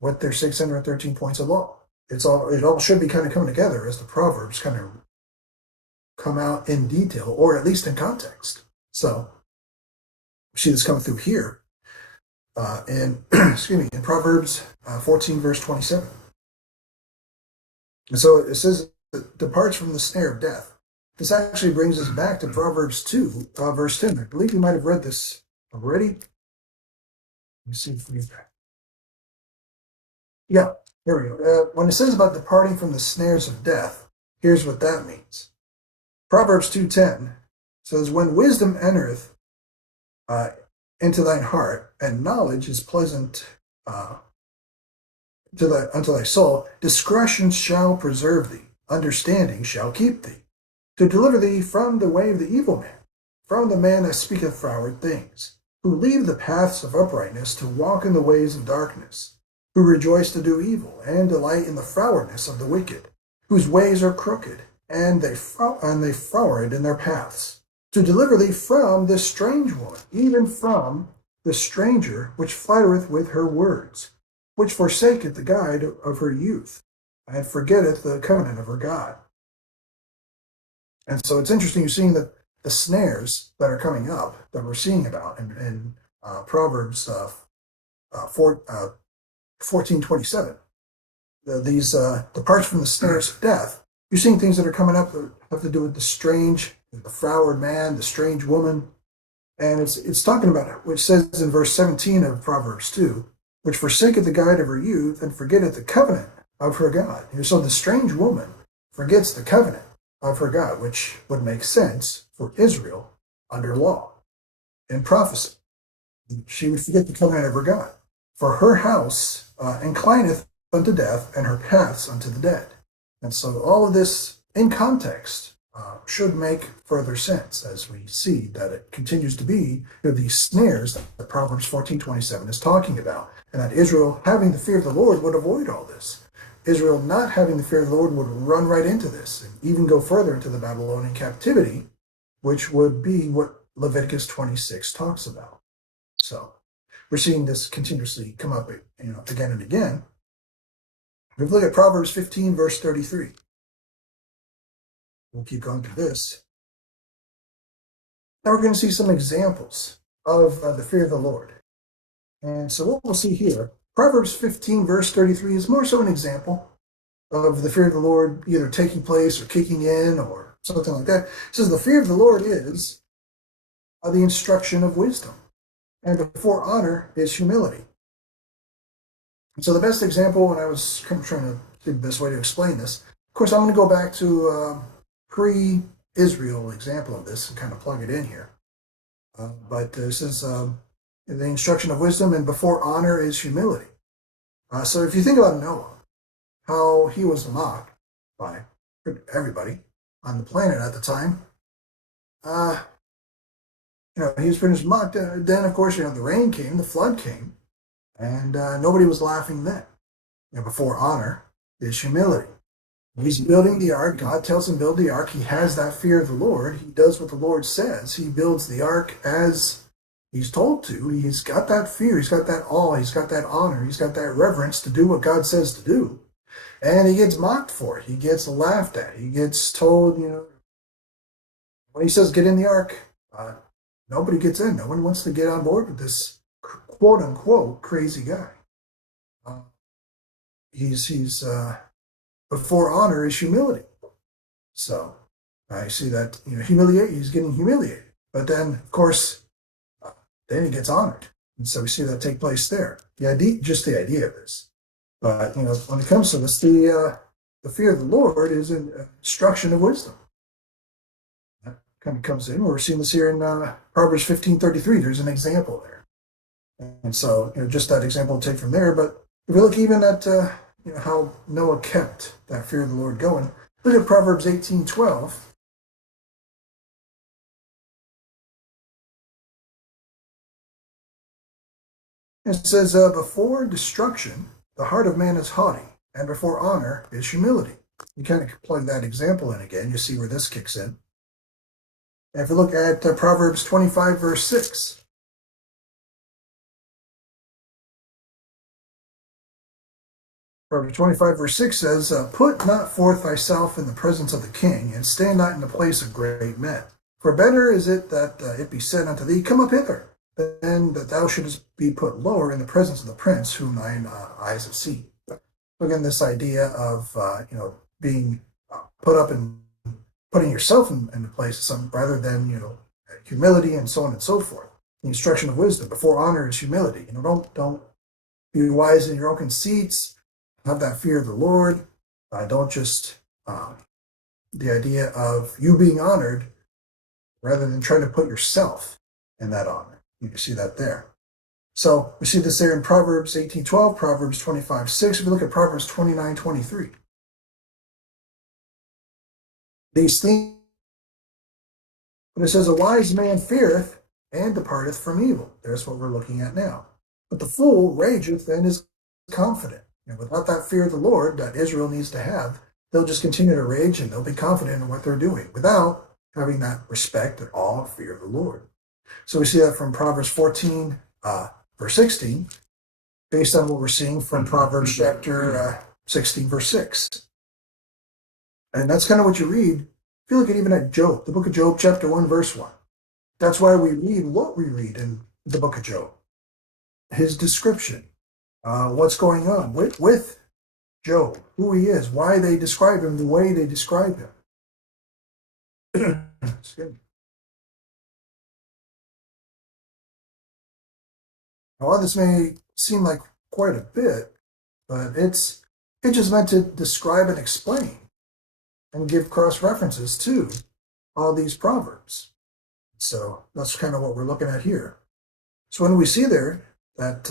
with their 613 points of law. It all should be kind of coming together as the Proverbs kind of come out in detail, or at least in context. So we see this coming through here in in Proverbs 14, verse 27. And so it says, "It departs from the snare of death." This actually brings us back to Proverbs 2, verse 10. I believe you might have read this already. Let me see if we... Yeah, here we go. When it says about departing from the snares of death, here's what that means. Proverbs 2:10 says, "When wisdom entereth into thine heart, and knowledge is pleasant unto thy soul, discretion shall preserve thee, understanding shall keep thee, to deliver thee from the way of the evil man, from the man that speaketh froward things, who leave the paths of uprightness to walk in the ways of darkness, who rejoice to do evil, and delight in the frowardness of the wicked, whose ways are crooked, and they froward in their paths, to deliver thee from this strange woman, even from the stranger which flattereth with her words, which forsaketh the guide of her youth, and forgetteth the covenant of her God." And so it's interesting, you're seeing that the snares that are coming up, that we're seeing about in Proverbs 14:27, these departs from the snares of death. You're seeing things that are coming up that have to do with the strange, the froward man, the strange woman. And it's talking about it, which says in verse 17 of Proverbs 2, "Which forsaketh the guide of her youth, and forgetteth the covenant of her God." And so the strange woman forgets the covenant of her God, which would make sense for Israel under law and prophecy. She would forget the covenant of her God. "For her house inclineth unto death, and her paths unto the dead." And so all of this in context should make further sense as we see that it continues to be these snares that Proverbs 14:27 is talking about, and that Israel, having the fear of the Lord, would avoid all this. Israel not having the fear of the Lord would run right into this and even go further into the Babylonian captivity, which would be what Leviticus 26 talks about. So we're seeing this continuously come up again and again. If we look at Proverbs 15, verse 33, we'll keep going through this. Now we're going to see some examples of the fear of the Lord. And so what we'll see here, Proverbs 15, verse 33 is more so an example of the fear of the Lord either taking place or kicking in or something like that. It says the fear of the Lord is the instruction of wisdom, and before honor is humility. And so the best example, when I was kind of trying to see the best way to explain this, of course I'm going to go back to pre-Israel example of this and kind of plug it in here. But this is the instruction of wisdom, and before honor is humility. So if you think about Noah, how he was mocked by everybody on the planet at the time, uh, he was pretty much mocked. Then, of course, the rain came, the flood came, and nobody was laughing then. Before honor is humility. He's building the ark. God tells him build the ark. He has that fear of the Lord. He does what the Lord says. He builds the ark as he's told to. He's got that fear. He's got that awe. He's got that honor. He's got that reverence to do what God says to do. And he gets mocked for it. He gets laughed at. He gets told, when he says get in the ark, nobody gets in. No one wants to get on board with this quote unquote crazy guy. He's before honor is humility. So I see that he's getting humiliated, but then of course then he gets honored, and so we see that take place there. The idea of this, but when it comes to this, the fear of the Lord is an instruction of wisdom. That kind of comes in. We're seeing this here in Proverbs 15:33. There's an example there, and so just that example to take from there. But if we look even at how Noah kept that fear of the Lord going, look at Proverbs 18:12. It says, before destruction, the heart of man is haughty, and before honor is humility. You kind of plug that example in again, you see where this kicks in. And if you look at Proverbs 25, verse 6, Proverbs 25, verse 6 says, put not forth thyself in the presence of the king, and stand not in the place of great men. For better is it that it be said unto thee, come up hither, than that thou shouldest be put lower in the presence of the prince whom thine eyes have seen. So again, this idea of being put up and putting yourself in the place of something rather than humility and so on and so forth. The instruction of wisdom before honor is humility. Don't be wise in your own conceits. Have that fear of the Lord. Don't just the idea of you being honored rather than trying to put yourself in that honor. You can see that there. So we see this there in Proverbs 18:12, Proverbs 25:6. If we look at Proverbs 29:23, these things, but it says, a wise man feareth and departeth from evil. There's what we're looking at now. But the fool rageth and is confident. Without that fear of the Lord that Israel needs to have, they'll just continue to rage and they'll be confident in what they're doing without having that respect and awe and fear of the Lord. So we see that from Proverbs 14, verse 16, based on what we're seeing from Proverbs chapter 16, verse 6. And that's kind of what you read. If you look at even at Job, the book of Job, chapter 1, verse 1. That's why we read what we read in the book of Job. His description. What's going on with Job, who he is, why they describe him the way they describe him. Now, this may seem like quite a bit, but it's just meant to describe and explain and give cross references to all these proverbs. So that's kind of what we're looking at here. So when we see there that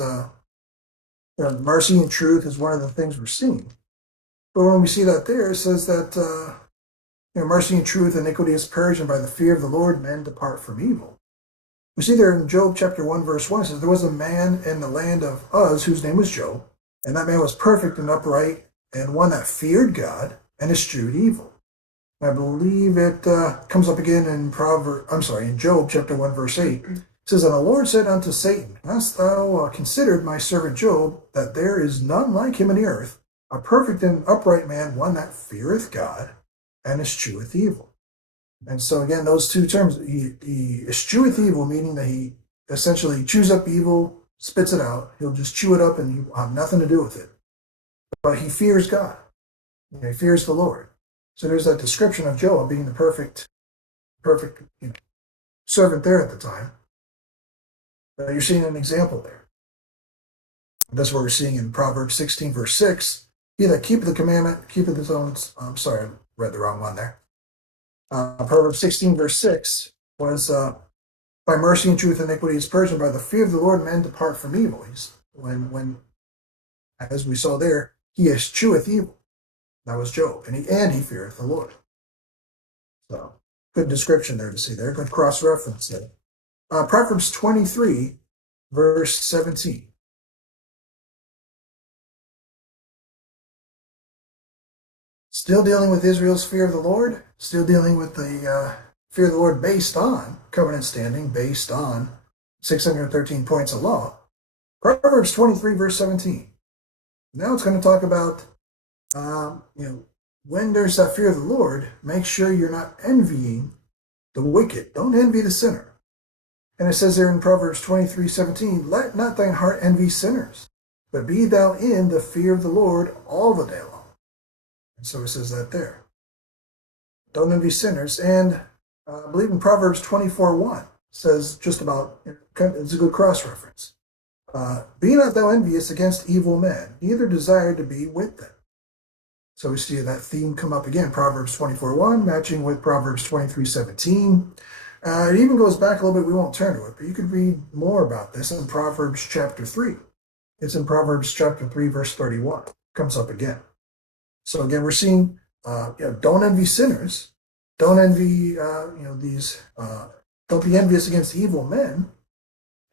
mercy and truth is one of the things we're seeing. But when we see that there, it says that mercy and truth, iniquity is purged, and by the fear of the Lord men depart from evil. We see there in Job chapter 1, verse 1, it says, there was a man in the land of Uz whose name was Job, and that man was perfect and upright, and one that feared God and eschewed evil. And I believe it comes up again in in Job chapter 1, verse 8. It says, and the Lord said unto Satan, hast thou considered my servant Job, that there is none like him in the earth, a perfect and upright man, one that feareth God and escheweth evil. And so again, those two terms, he escheweth evil, meaning that he essentially chews up evil, spits it out. He'll just chew it up and he will have nothing to do with it. But he fears God. He fears the Lord. So there's that description of Job being the perfect servant there at the time. You're seeing an example there. That's what we're seeing in Proverbs 16, verse 6. He that keepeth the commandment, keepeth his own. I'm sorry, I read the wrong one there. Proverbs 16, verse 6 was By mercy and truth, iniquity is purged, and by the fear of the Lord, men depart from evil. When, as we saw there, he escheweth evil. That was Job, and he feareth the Lord. So, good description there to see there. Good cross-reference there. Proverbs 23, verse 17. Still dealing with Israel's fear of the Lord, still dealing with the fear of the Lord based on covenant standing, based on 613 points of law. Proverbs 23, verse 17. Now it's going to talk about, when there's that fear of the Lord, make sure you're not envying the wicked. Don't envy the sinner. And it says there in Proverbs 23:17, let not thine heart envy sinners, but be thou in the fear of the Lord all the day long. And so it says that there. Don't envy sinners. And I believe in Proverbs 24:1 says just about, it's a good cross-reference. Be not thou envious against evil men, neither desire to be with them. So we see that theme come up again, Proverbs 24:1, matching with Proverbs 23:17. It even goes back a little bit. We won't turn to it, but you could read more about this in Proverbs chapter 3. It's in Proverbs chapter 3, verse 31. It comes up again. So again, we're seeing, don't envy sinners. Don't envy, don't be envious against evil men.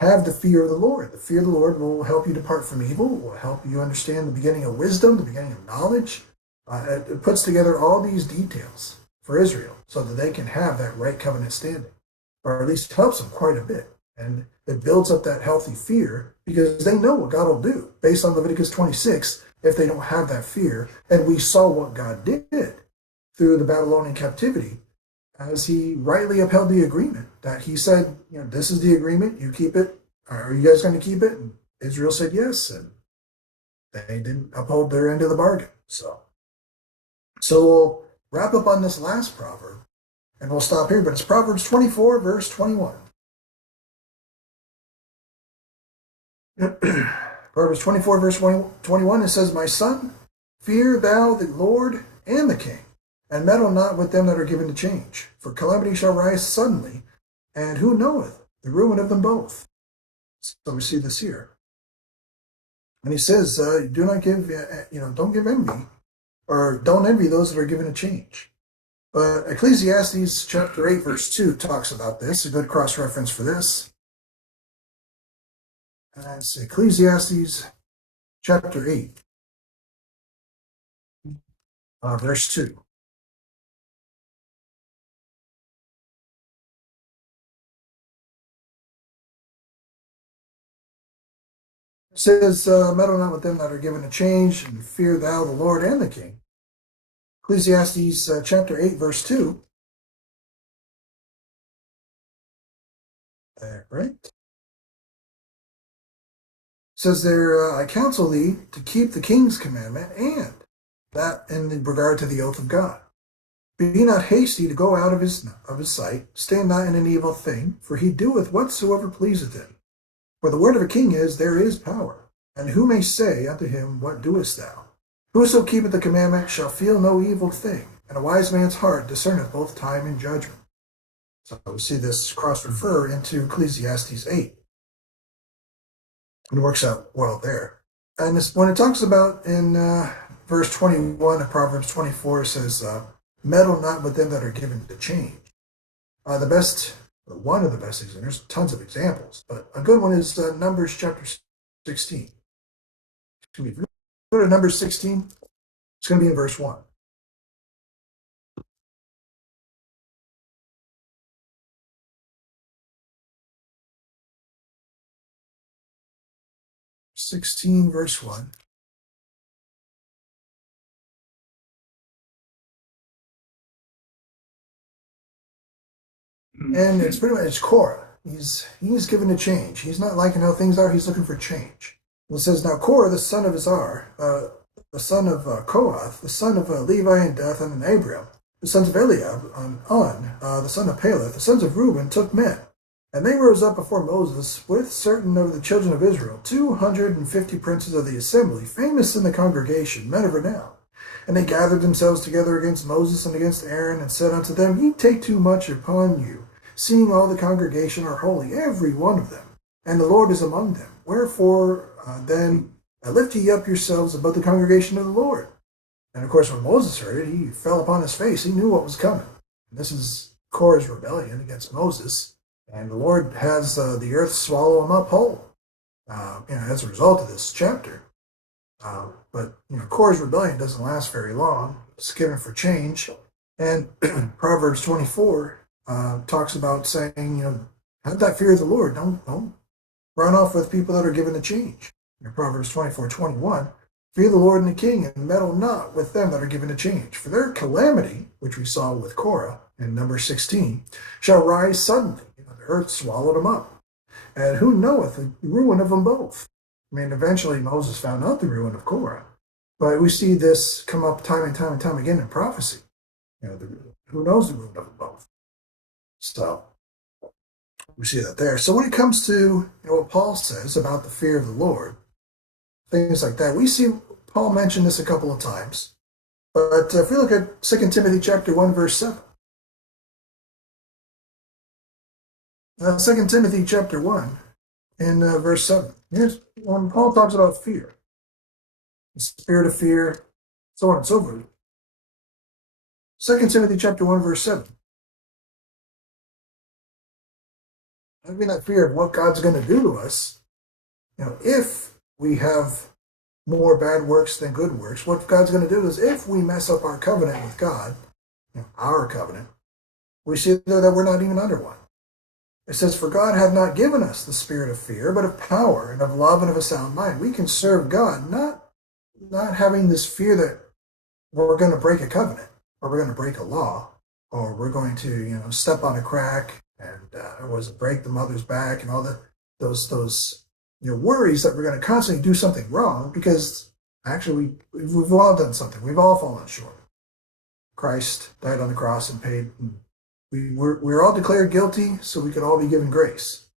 Have the fear of the Lord. The fear of the Lord will help you depart from evil, will help you understand the beginning of wisdom, the beginning of knowledge. It puts together all these details for Israel so that they can have that right covenant standing, or at least helps them quite a bit. And it builds up that healthy fear because they know what God will do based on Leviticus 26 if they don't have that fear. And we saw what God did through the Babylonian captivity as he rightly upheld the agreement that he said, this is the agreement, you keep it. Are you guys going to keep it? And Israel said yes, and they didn't uphold their end of the bargain. So we'll wrap up on this last proverb, and we'll stop here, but it's Proverbs 24, verse 21. Proverbs 24, verse 21, it says, my son, fear thou the Lord and the king, and meddle not with them that are given to change. For calamity shall rise suddenly, and who knoweth the ruin of them both? So we see this here. And he says, do not give, don't give envy, or don't envy those that are given a change. But Ecclesiastes chapter 8, verse 2 talks about this, a good cross-reference for this. And it's Ecclesiastes chapter 8, verse 2. It says, meddle not with them that are given a change, and fear thou the Lord and the king. Ecclesiastes chapter 8, verse 2. There, right? It says there, I counsel thee to keep the king's commandment, and that in regard to the oath of God. Be not hasty to go out of his sight, stand not in an evil thing, for he doeth whatsoever pleaseth him. For the word of a king is, there is power. And who may say unto him, what doest thou? Whoso keepeth the commandment shall feel no evil thing, and a wise man's heart discerneth both time and judgment. So we see this cross-refer into Ecclesiastes 8. It works out well there. And when it talks about in verse 21 of Proverbs 24, it says, meddle not with them that are given to change. One of the best examples, there's tons of examples, but a good one is Numbers chapter 16. If you go to Numbers 16, it's going to be in verse 1. Verse 1. And it's pretty much Korah. He's given a change. He's not liking how things are. He's looking for change. It says, now Korah, the son of Izhar, the son of Kohath, the son of Levi and Dathan and Abiram, the sons of Eliab, the son of Peleth, the sons of Reuben, took men. And they rose up before Moses with certain of the children of Israel, 250 princes of the assembly, famous in the congregation, men of renown. And they gathered themselves together against Moses and against Aaron, and said unto them, Ye take too much upon you, seeing all the congregation are holy, every one of them, and the Lord is among them. Wherefore then lift ye up yourselves above the congregation of the Lord. And of course, when Moses heard it, he fell upon his face. He knew what was coming. And this is Korah's rebellion against Moses. And the Lord has the earth swallow him up whole as a result of this chapter. But Korah's rebellion doesn't last very long. It's given for change. And Proverbs 24 talks about saying, have that fear of the Lord. Don't run off with people that are given to change. Proverbs 24:21, fear the Lord and the king, and meddle not with them that are given to change. For their calamity, which we saw with Korah in number 16, shall rise suddenly. The earth swallowed them up. And who knoweth the ruin of them both? Eventually Moses found out the ruin of Korah. But we see this come up time and time and time again in prophecy. Who knows the ruin of them both? So we see that there. So when it comes to what Paul says about the fear of the Lord, things like that, we see Paul mention this a couple of times. But if we look at 2 Timothy chapter 1, verse 7. 2 Timothy chapter 1 in verse 7. Here's when Paul talks about fear. The spirit of fear, so on and so forth. 2 Timothy chapter 1, verse 7. Having that fear of what God's going to do to us, if we have more bad works than good works, what God's going to do is if we mess up our covenant with God, our covenant, we see there that we're not even under one. It says, for God hath not given us the spirit of fear, but of power and of love and of a sound mind. We can serve God, not having this fear that we're going to break a covenant, or we're going to break a law, or we're going to, step on a crack and break the mother's back and all those worries that we're going to constantly do something wrong, because actually we've all done something. We've all fallen short. Christ died on the cross and paid. We're all declared guilty, so we could all be given grace.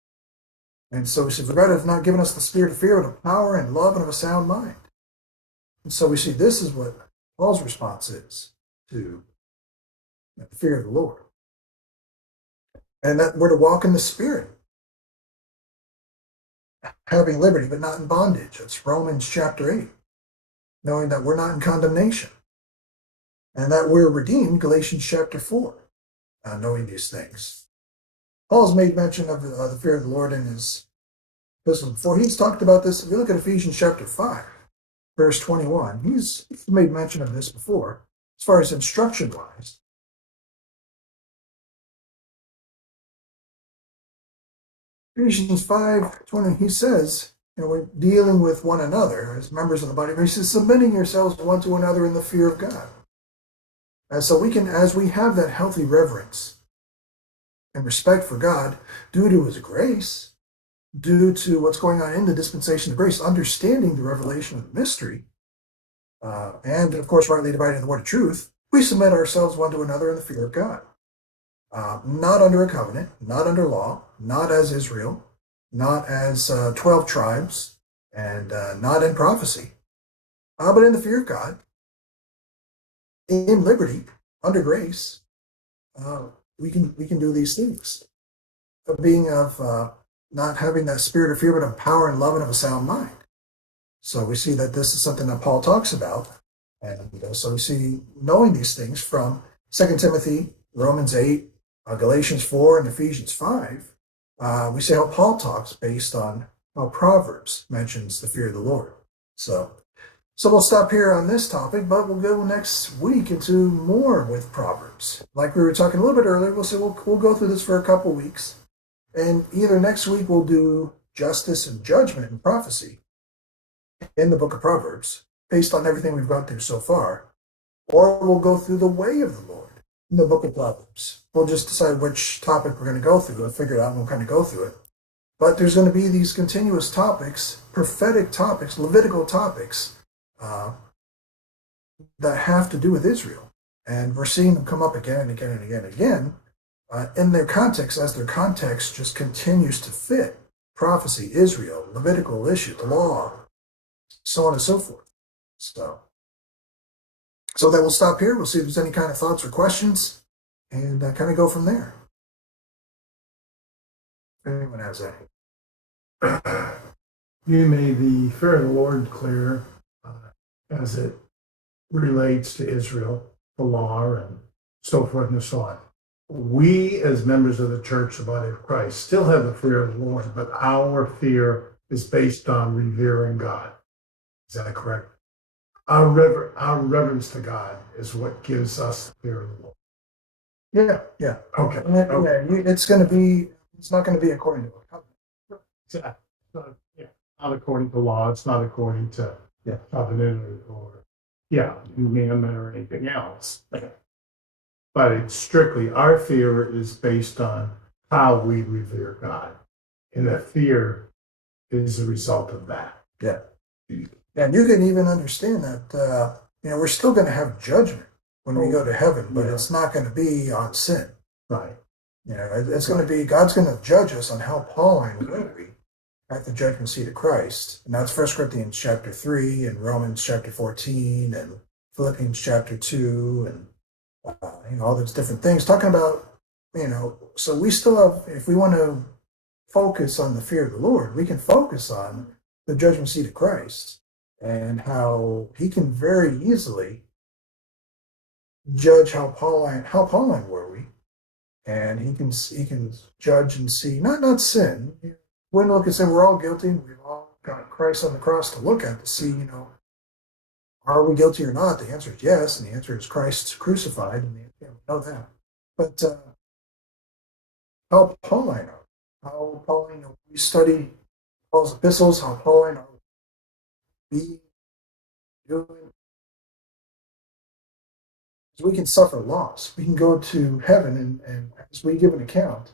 And so we said, God has not given us the spirit of fear, but of power and love and of a sound mind. And so we see this is what Paul's response is to the fear of the Lord. And that we're to walk in the Spirit, having liberty, but not in bondage. It's Romans chapter 8, knowing that we're not in condemnation. And that we're redeemed, Galatians chapter 4, knowing these things. Paul's made mention of the fear of the Lord in his epistle before. He's talked about this. If you look at Ephesians chapter 5, verse 21, he's made mention of this before, as far as instruction-wise. Ephesians 5:20, he says, we're dealing with one another as members of the body. He says, submitting yourselves one to another in the fear of God. And so we can, as we have that healthy reverence and respect for God, due to his grace, due to what's going on in the dispensation of grace, understanding the revelation of the mystery, and of course, rightly dividing the word of truth, we submit ourselves one to another in the fear of God. Not under a covenant, not under law, not as Israel, not as 12 tribes, and not in prophecy, but in the fear of God, in liberty, under grace. We can do these things. Not having that spirit of fear, but of power and love and of a sound mind. So we see that this is something that Paul talks about. And so we see knowing these things from 2 Timothy, Romans 8, Galatians 4, and Ephesians 5. We see how Paul talks based on how Proverbs mentions the fear of the Lord. So we'll stop here on this topic, but we'll go next week into more with Proverbs. Like we were talking a little bit earlier, we'll go through this for a couple weeks. And either next week we'll do justice and judgment and prophecy in the book of Proverbs, based on everything we've gone through so far, or we'll go through the way of the Lord in the book of Proverbs. We'll just decide which topic we're going to go through. We'll figure it out and we'll kind of go through it. But there's going to be these continuous topics, prophetic topics, Levitical topics, that have to do with Israel. And we're seeing them come up again and again and again and again in their context, as their context just continues to fit prophecy, Israel, Levitical issue, the law, so on and so forth. So that we'll stop here. We'll see if there's any kind of thoughts or questions and kind of go from there. If anyone has any. You made the fear of the Lord clear as it relates to Israel, the law, and so forth and so on. We, as members of the church, the body of Christ, still have the fear of the Lord, but our fear is based on revering God. Is that correct? Our reverence to God is what gives us the fear of the Lord. Yeah. Okay. It's going to be. It's not going to be according to a covenant. Exactly. Not according to law. It's not according to covenant or commandment or anything else. But it's strictly our fear is based on how we revere God, and that fear is a result of that. Yeah. And you can even understand that, we're still going to have judgment when we go to heaven, but it's not going to be on sin. Right. It's going to be, God's going to judge us on how Pauline were we at the judgment seat of Christ. And that's 1 Corinthians chapter 3 and Romans chapter 14 and Philippians chapter 2 and, all those different things talking about, so we still have, if we want to focus on the fear of the Lord, we can focus on the judgment seat of Christ and how he can very easily judge how Pauline were we, and he can judge and see not sin. When look and say we're all guilty, we've all got Christ on the cross to look at to see, are we guilty or not? The answer is yes, and the answer is Christ's crucified, and we know that. But how Pauline, we study Paul's epistles, how Pauline are we doing. We can suffer loss. We can go to heaven, and as we give an account,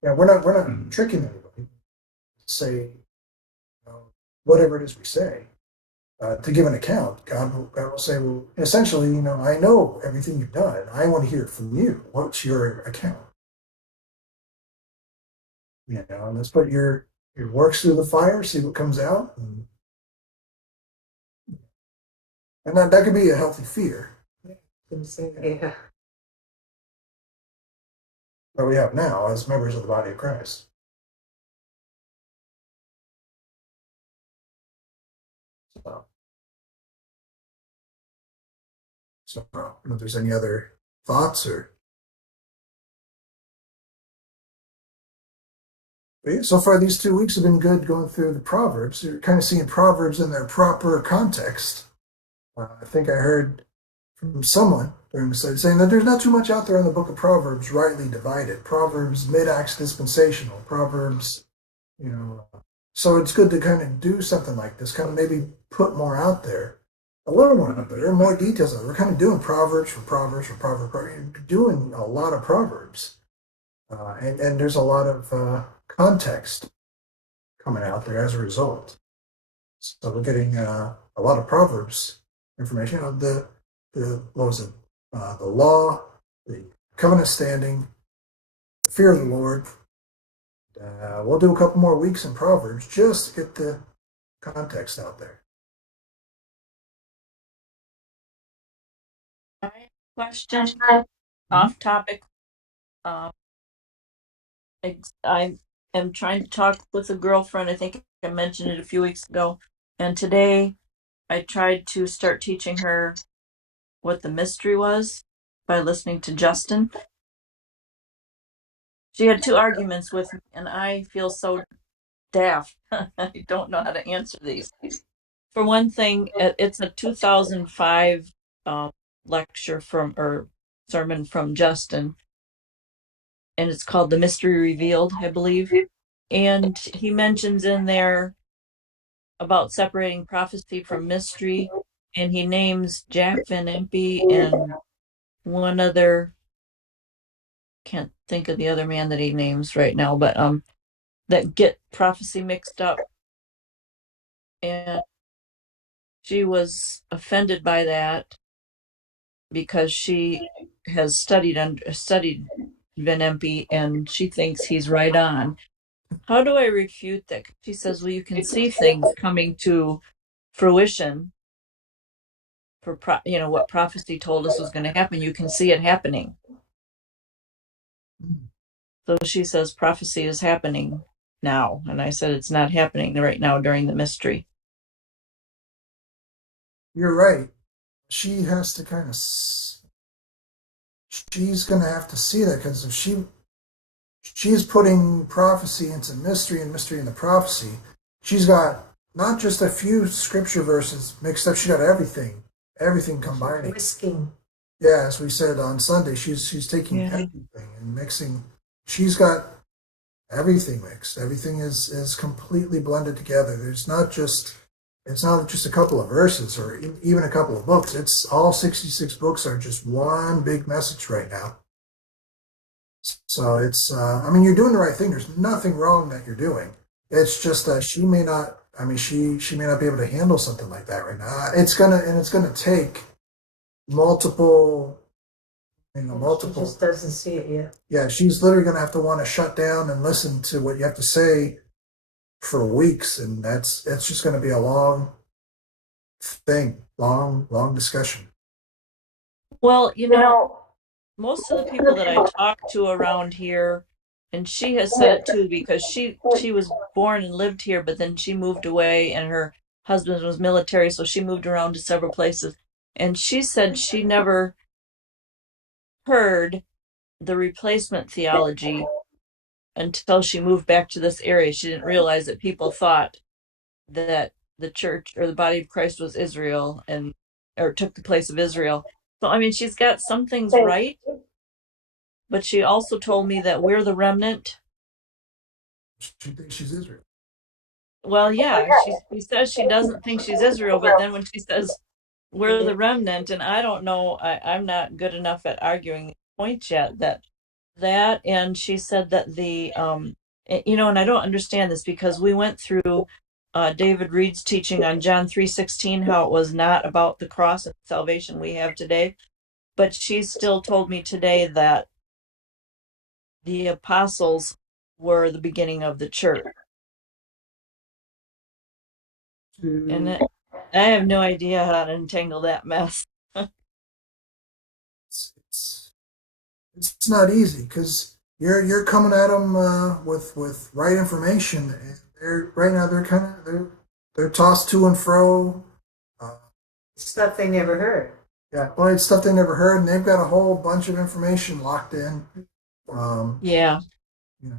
we're not tricking anybody to say whatever it is we say. To give an account, God will say, well, essentially, I know everything you've done. I want to hear it from you. What's your account? And let's put your works through the fire, see what comes out, and that could be a healthy fear Yeah. that we have now as members of the body of Christ. So I don't know if there's any other thoughts or. But yeah, so far, these 2 weeks have been good going through the Proverbs. You're kind of seeing Proverbs in their proper context. I think I heard from someone during the study saying that there's not too much out there in the book of Proverbs rightly divided. Proverbs mid-acts dispensational. Proverbs, so it's good to kind of do something like this, kind of maybe put more out there, a little more out there, more details. We're kind of doing Proverbs for Proverbs for Proverbs. You're doing a lot of Proverbs, and there's a lot of context coming out there as a result. So we're getting a lot of Proverbs information. What was it? The law, the covenant standing, the fear of the Lord. We'll do a couple more weeks in Proverbs just to get the context out there. Question off topic. I am trying to talk with a girlfriend. I think I mentioned it a few weeks ago. And today I tried to start teaching her what the mystery was by listening to Justin. She had two arguments with me, and I feel so daft. I don't know how to answer these. For one thing, it's a 2005 lecture or sermon from Justin, and it's called The Mystery Revealed, I believe. And he mentions in there about separating prophecy from mystery, and he names Jack Van Impe and one other, can't think of the other man that he names right now, but that get prophecy mixed up. And she was offended by that because she has studied Van Impe and she thinks he's right on. How do I refute that? She says, well, you can see things coming to fruition for what prophecy told us was going to happen. You can see it happening. So she says prophecy is happening now. And I said it's not happening right now during the mystery. You're right. She has to kind of, she's going to have to see that because if she's putting prophecy into mystery and mystery into prophecy, she's got not just a few scripture verses mixed up, she got everything combining. Whisking. Yeah, as we said on Sunday, she's taking everything and mixing. She's got everything mixed. Everything is completely blended together. It's not just a couple of verses or even a couple of books. It's all 66 books are just one big message right now. So it's I mean, you're doing the right thing. There's nothing wrong that you're doing. It's just that she may not. I mean, she may not be able to handle something like that right now. It's gonna take multiple, She multiple. just doesn't see it yet. Yeah, she's literally gonna have to want to shut down and listen to what you have to say for weeks, and that's just gonna be a long thing, long discussion. Well, most of the people that I talk to around here, and she has said it too, because she was born and lived here, but then she moved away and her husband was military, so she moved around to several places. And she said she never heard the replacement theology until she moved back to this area. She didn't realize that people thought that the church or the body of Christ was Israel or took the place of Israel. So, I mean, she's got some things right, but she also told me that we're the remnant. She thinks she's Israel. Well, yeah, she says she doesn't think she's Israel, but then when she says we're the remnant, and I don't know, I'm not good enough at arguing the point yet that, and she said that and I don't understand this because we went through David Reed's teaching on John 3:16, how it was not about the cross and salvation we have today, but she still told me today that the apostles were the beginning of the church. And I have no idea how to untangle that mess. It's not easy because you're coming at them with right information, and they're kind of they're tossed to and fro. Uh, Stuff they never heard. yeah, well, it's stuff they never heard, and they've got a whole bunch of information locked in. Yeah. You know,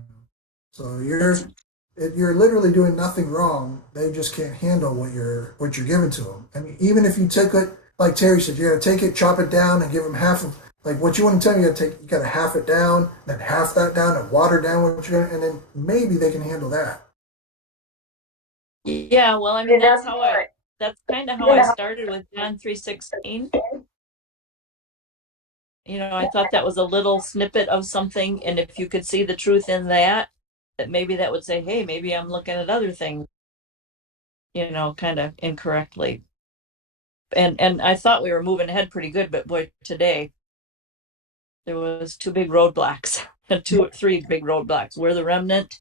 so you're literally doing nothing wrong. They just can't handle what you're giving to them. I mean, even if you take it, like Terry said, you got to take it, chop it down, and give them half of like what you want to tell them. You got to half it down, then half that down, and water down what you're gonna, and then maybe they can handle that. Yeah, well, I mean, that's kind of how I started with John 3:16. I thought that was a little snippet of something, and if you could see the truth in that maybe that would say, hey, maybe I'm looking at other things, kind of incorrectly. And I thought we were moving ahead pretty good, but boy, today there was three big roadblocks. We're the remnant.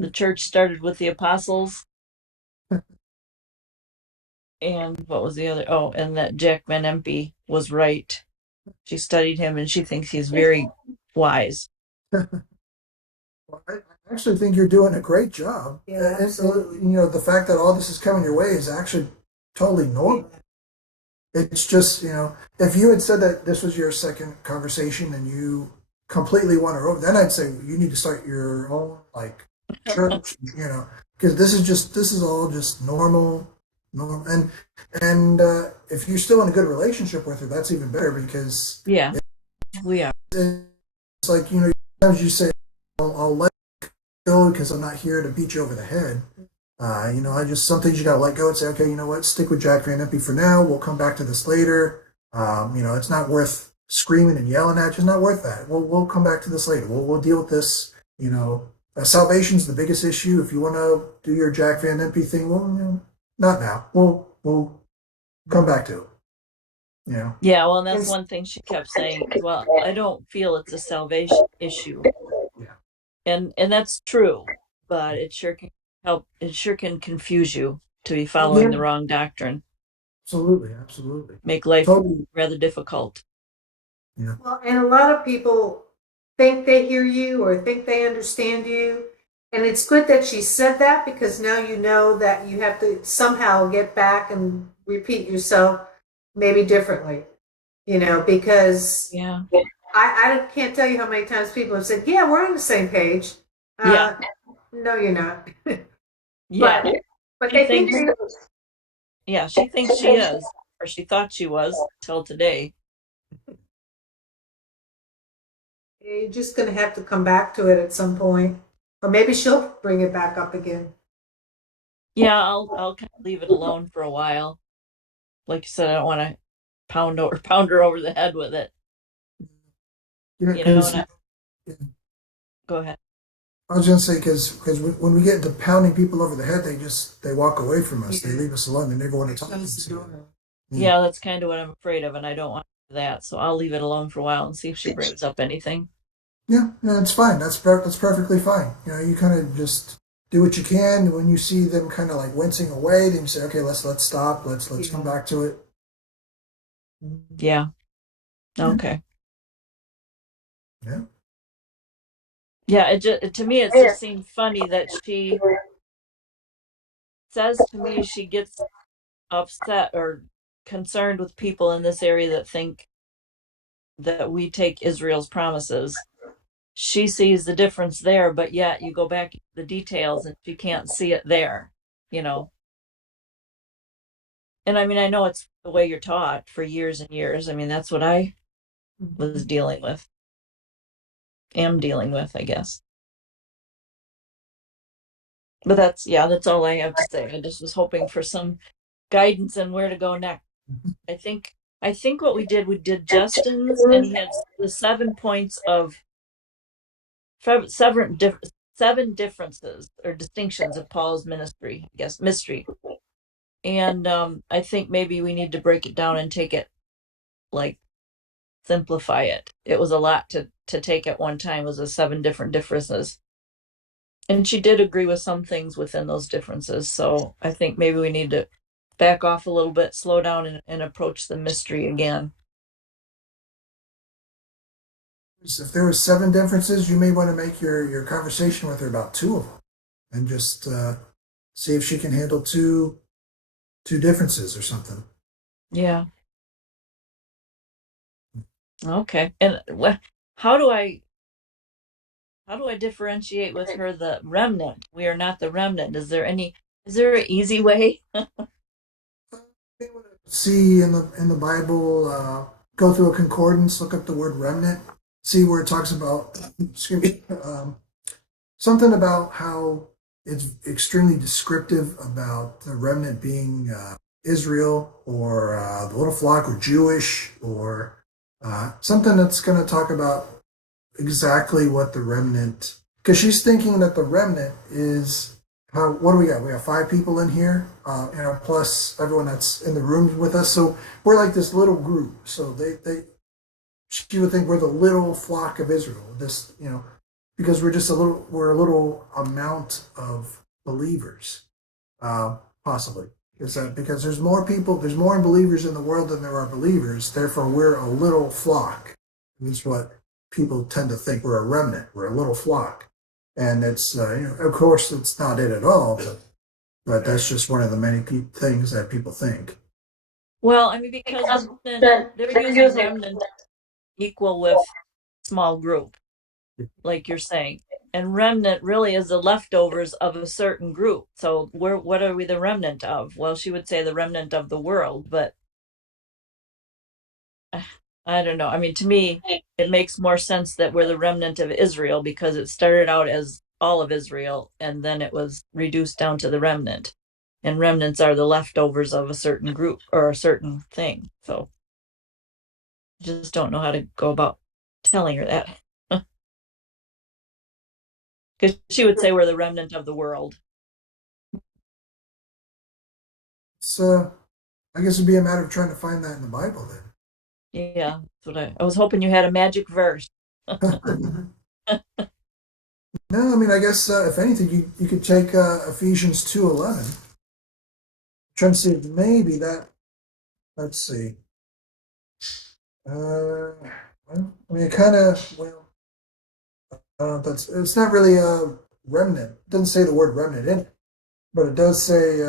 The church started with the apostles. And what was the other? Oh, and that Jack Van Impe was right. She studied him and she thinks he's very wise. Well, I actually think you're doing a great job. Yeah, absolutely. The fact that all this is coming your way is actually totally normal. It's just, if you had said that this was your second conversation and you completely won her over, then I'd say you need to start your own like church, because this is all just normal, and if you're still in a good relationship with her, that's even better because yeah, we are. It's like sometimes you say, I'll let go because I'm not here to beat you over the head. Some things you got to let go and say, okay, you know what, stick with Jack Van Impe for now. We'll come back to this later. It's not worth screaming and yelling at you. It's not worth that. We'll come back to this later. We'll deal with this. Salvation's the biggest issue. If you want to do your Jack Van Impe thing, well, not now. We'll come back to it. Yeah, well, and that's one thing she kept saying. Well, I don't feel it's a salvation issue. Yeah. And that's true, but it sure can help. It sure can confuse you to be following the wrong doctrine. Absolutely. Make life rather difficult. Yeah. Well, and a lot of people think they hear you or think they understand you. And it's good that she said that, because now you know that you have to somehow get back and repeat yourself maybe differently, because Yeah. I can't tell you how many times people have said, yeah, we're on the same page. Yeah. No, you're not. Yeah. But She they think thinks, they, yeah, she thinks she is, or she thought she was till today. you're just going to have to come back to it at some point. Or maybe she'll bring it back up again. Yeah, I'll kind of leave it alone for a while. Like you said, I don't want to pound her over the head with it. Yeah, You know, because and go ahead. I was gonna say because when we get into pounding people over the head, they walk away from us. They leave us alone. They never want to talk to us again. Yeah, that's kind of what I'm afraid of, and I don't want that. So I'll leave it alone for a while and see if she brings up anything. Yeah, no, it's fine. That's perfectly fine. You kind of just do what you can. When you see them kind of like wincing away, then you say, okay, let's stop. Let's come back to it. Yeah. Okay. Yeah. Yeah, to me it just seemed funny that she says to me she gets upset or concerned with people in this area that think that we take Israel's promises. She sees the difference there, but yet you go back to the details and she can't see it there, you know. And I mean, I know it's the way you're taught for years and years. I mean, that's what I was am dealing with, I guess. But that's all I have to say. I just was hoping for some guidance on where to go next. I think what we did Justin's, and he had the 7 points of seven differences or distinctions of Paul's ministry, I guess, mystery. And I think maybe we need to break it down and take it, like, simplify it. It was a lot to take at one time. It was a 7 different differences. And she did agree with some things within those differences. So I think maybe we need to back off a little bit, slow down, and approach the mystery again. If there were 7 differences, you may want to make your conversation with her about 2 of them, and just see if she can handle two differences or something. Yeah. Okay. And how do I differentiate with her the remnant? We are not the remnant. Is there an easy way? See in the Bible, go through a concordance, look up the word remnant, see where it talks about excuse me, something about how it's extremely descriptive about the remnant being Israel, or the little flock, or Jewish, or something that's going to talk about exactly what the remnant, because she's thinking that the remnant is how, what do we got? We have 5 people in here, plus everyone that's in the room with us. So we're like this little group. So she would think we're the little flock of Israel. This, because we're a little amount of believers, possibly. Because there's more believers in the world than there are believers. Therefore, we're a little flock. That's what people tend to think. We're a remnant. We're a little flock. And it's, of course, it's not it at all, but that's just one of the many things that people think. Well, I mean, because remnant, they're using remnant equal with small group, like you're saying. And remnant really is the leftovers of a certain group. So what are we the remnant of? Well, she would say the remnant of the world, but I don't know. I mean, to me, it makes more sense that we're the remnant of Israel, because it started out as all of Israel and then it was reduced down to the remnant. And remnants are the leftovers of a certain group or a certain thing. So I just don't know how to go about telling her that. Because she would say we're the remnant of the world. So I guess it'd be a matter of trying to find that in the Bible then. Yeah, that's what I was hoping you had a magic verse. No, I mean, I guess if anything, you could take Ephesians 2:11. Trying to see if maybe that. Let's see. Well, I mean, it kind of, well, That's it's not really a remnant. It doesn't say the word remnant in it, but it does say.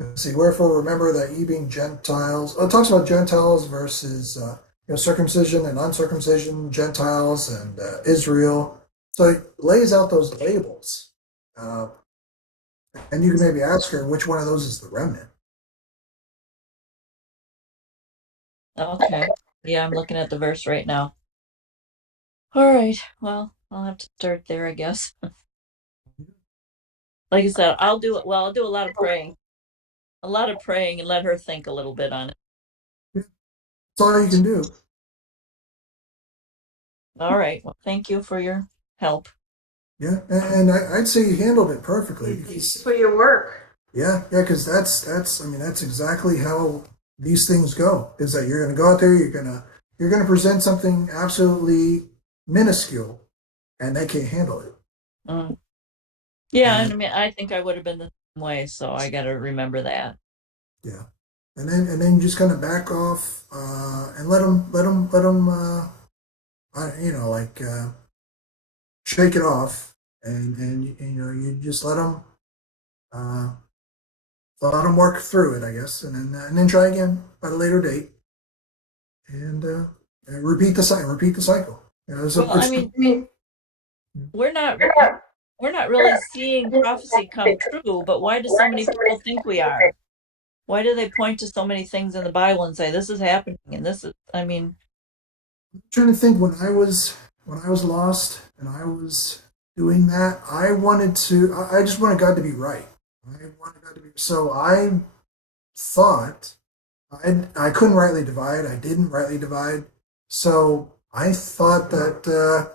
Let's see, wherefore remember that ye being Gentiles. Oh, it talks about Gentiles versus circumcision and uncircumcision, Gentiles and Israel. So it lays out those labels, uh, and you can maybe ask her which one of those is the remnant. Okay. Yeah, I'm looking at the verse right now. All right. Well, I'll have to start there, I guess. Like I said, I'll do it. Well, I'll do a lot of praying, and let her think a little bit on it. That's all you can do. All right. Well, thank you for your help. Yeah, and I'd say you handled it perfectly. Thanks for your work. Yeah, because that's I mean that's exactly how these things go. Is that you're going to go out there, you're gonna present something absolutely minuscule, and they can't handle it. Mm. Yeah, and I And mean, I think I would have been the same way, so I got to remember that. yeah, and then you just kind of back off and let them like shake it off, and you just uh, let them work through it, I guess, and then try again at a later date, and repeat the cycle. Well, I mean, we're not we're not really seeing prophecy come true, but why do so many people think we are? Why do they point to so many things in the Bible and say this is happening and this is? I mean, I'm trying to think when I was lost and I was doing that. I just wanted God to be right. I wanted God to be so. I thought I couldn't rightly divide. I didn't rightly divide. So I thought that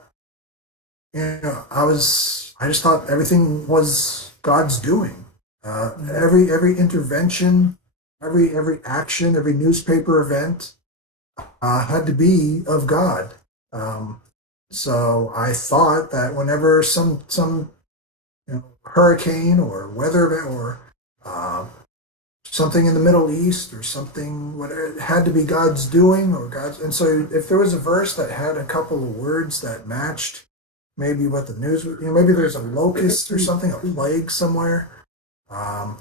I just thought everything was God's doing. Every intervention, every action, every newspaper event had to be of God. Um, so I thought that whenever some hurricane or weather event or uh, something in the Middle East or something, whatever, it had to be God's doing or God's. And so if there was a verse that had a couple of words that matched maybe what the news, maybe there's a locust or something, a plague somewhere. Um,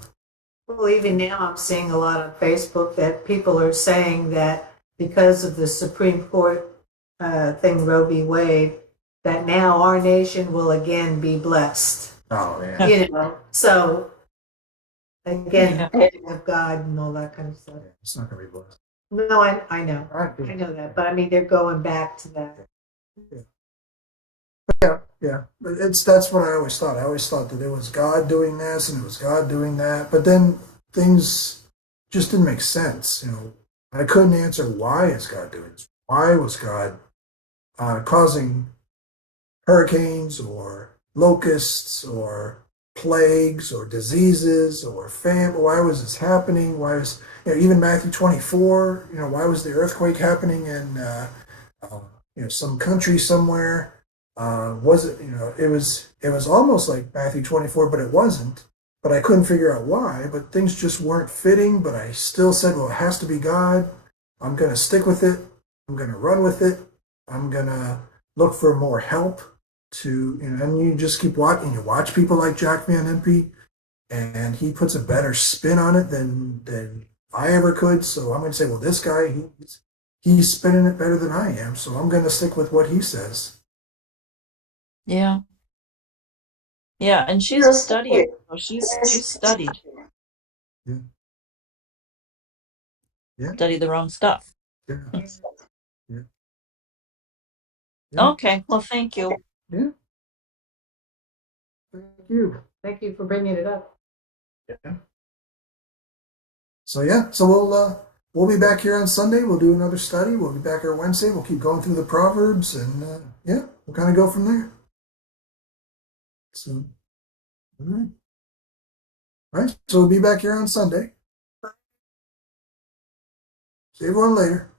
Well, even now, I'm seeing a lot on Facebook that people are saying that because of the Supreme Court thing, Roe v. Wade, that now our nation will again be blessed. oh yeah, So again, yeah. of God and all that kind of stuff. it's not gonna be blessed. No, I know, All right, I know that, but I mean, they're going back to that. Yeah, but that's what I always thought. I always thought that it was God doing this and it was God doing that. But then things just didn't make sense. I couldn't answer why is God doing this? Why was God causing hurricanes or locusts or plagues or diseases or famine? Why was this happening? Why was even Matthew 24? Why was the earthquake happening in some country somewhere? Was it? It was almost like Matthew 24, but it wasn't. But I couldn't figure out why. But things just weren't fitting. But I still said, well, it has to be God. I'm going to stick with it. I'm going to run with it. I'm going to look for more help and you just keep watching. You watch people like Jack Van Impe, and he puts a better spin on it than I ever could. So I'm going to say, well, this guy, he's spinning it better than I am. So I'm going to stick with what he says. Yeah. Yeah, and she's a studier. So she's studied. Yeah. Yeah. Studied the wrong stuff. Yeah. Yeah. Yeah. Okay. Well, thank you. Yeah. Thank you. Thank you for bringing it up. Yeah. So we'll be back here on Sunday. We'll do another study. We'll be back here Wednesday. We'll keep going through the Proverbs, and we'll kind of go from there. So, all right. All right. So we'll be back here on Sunday. See everyone later.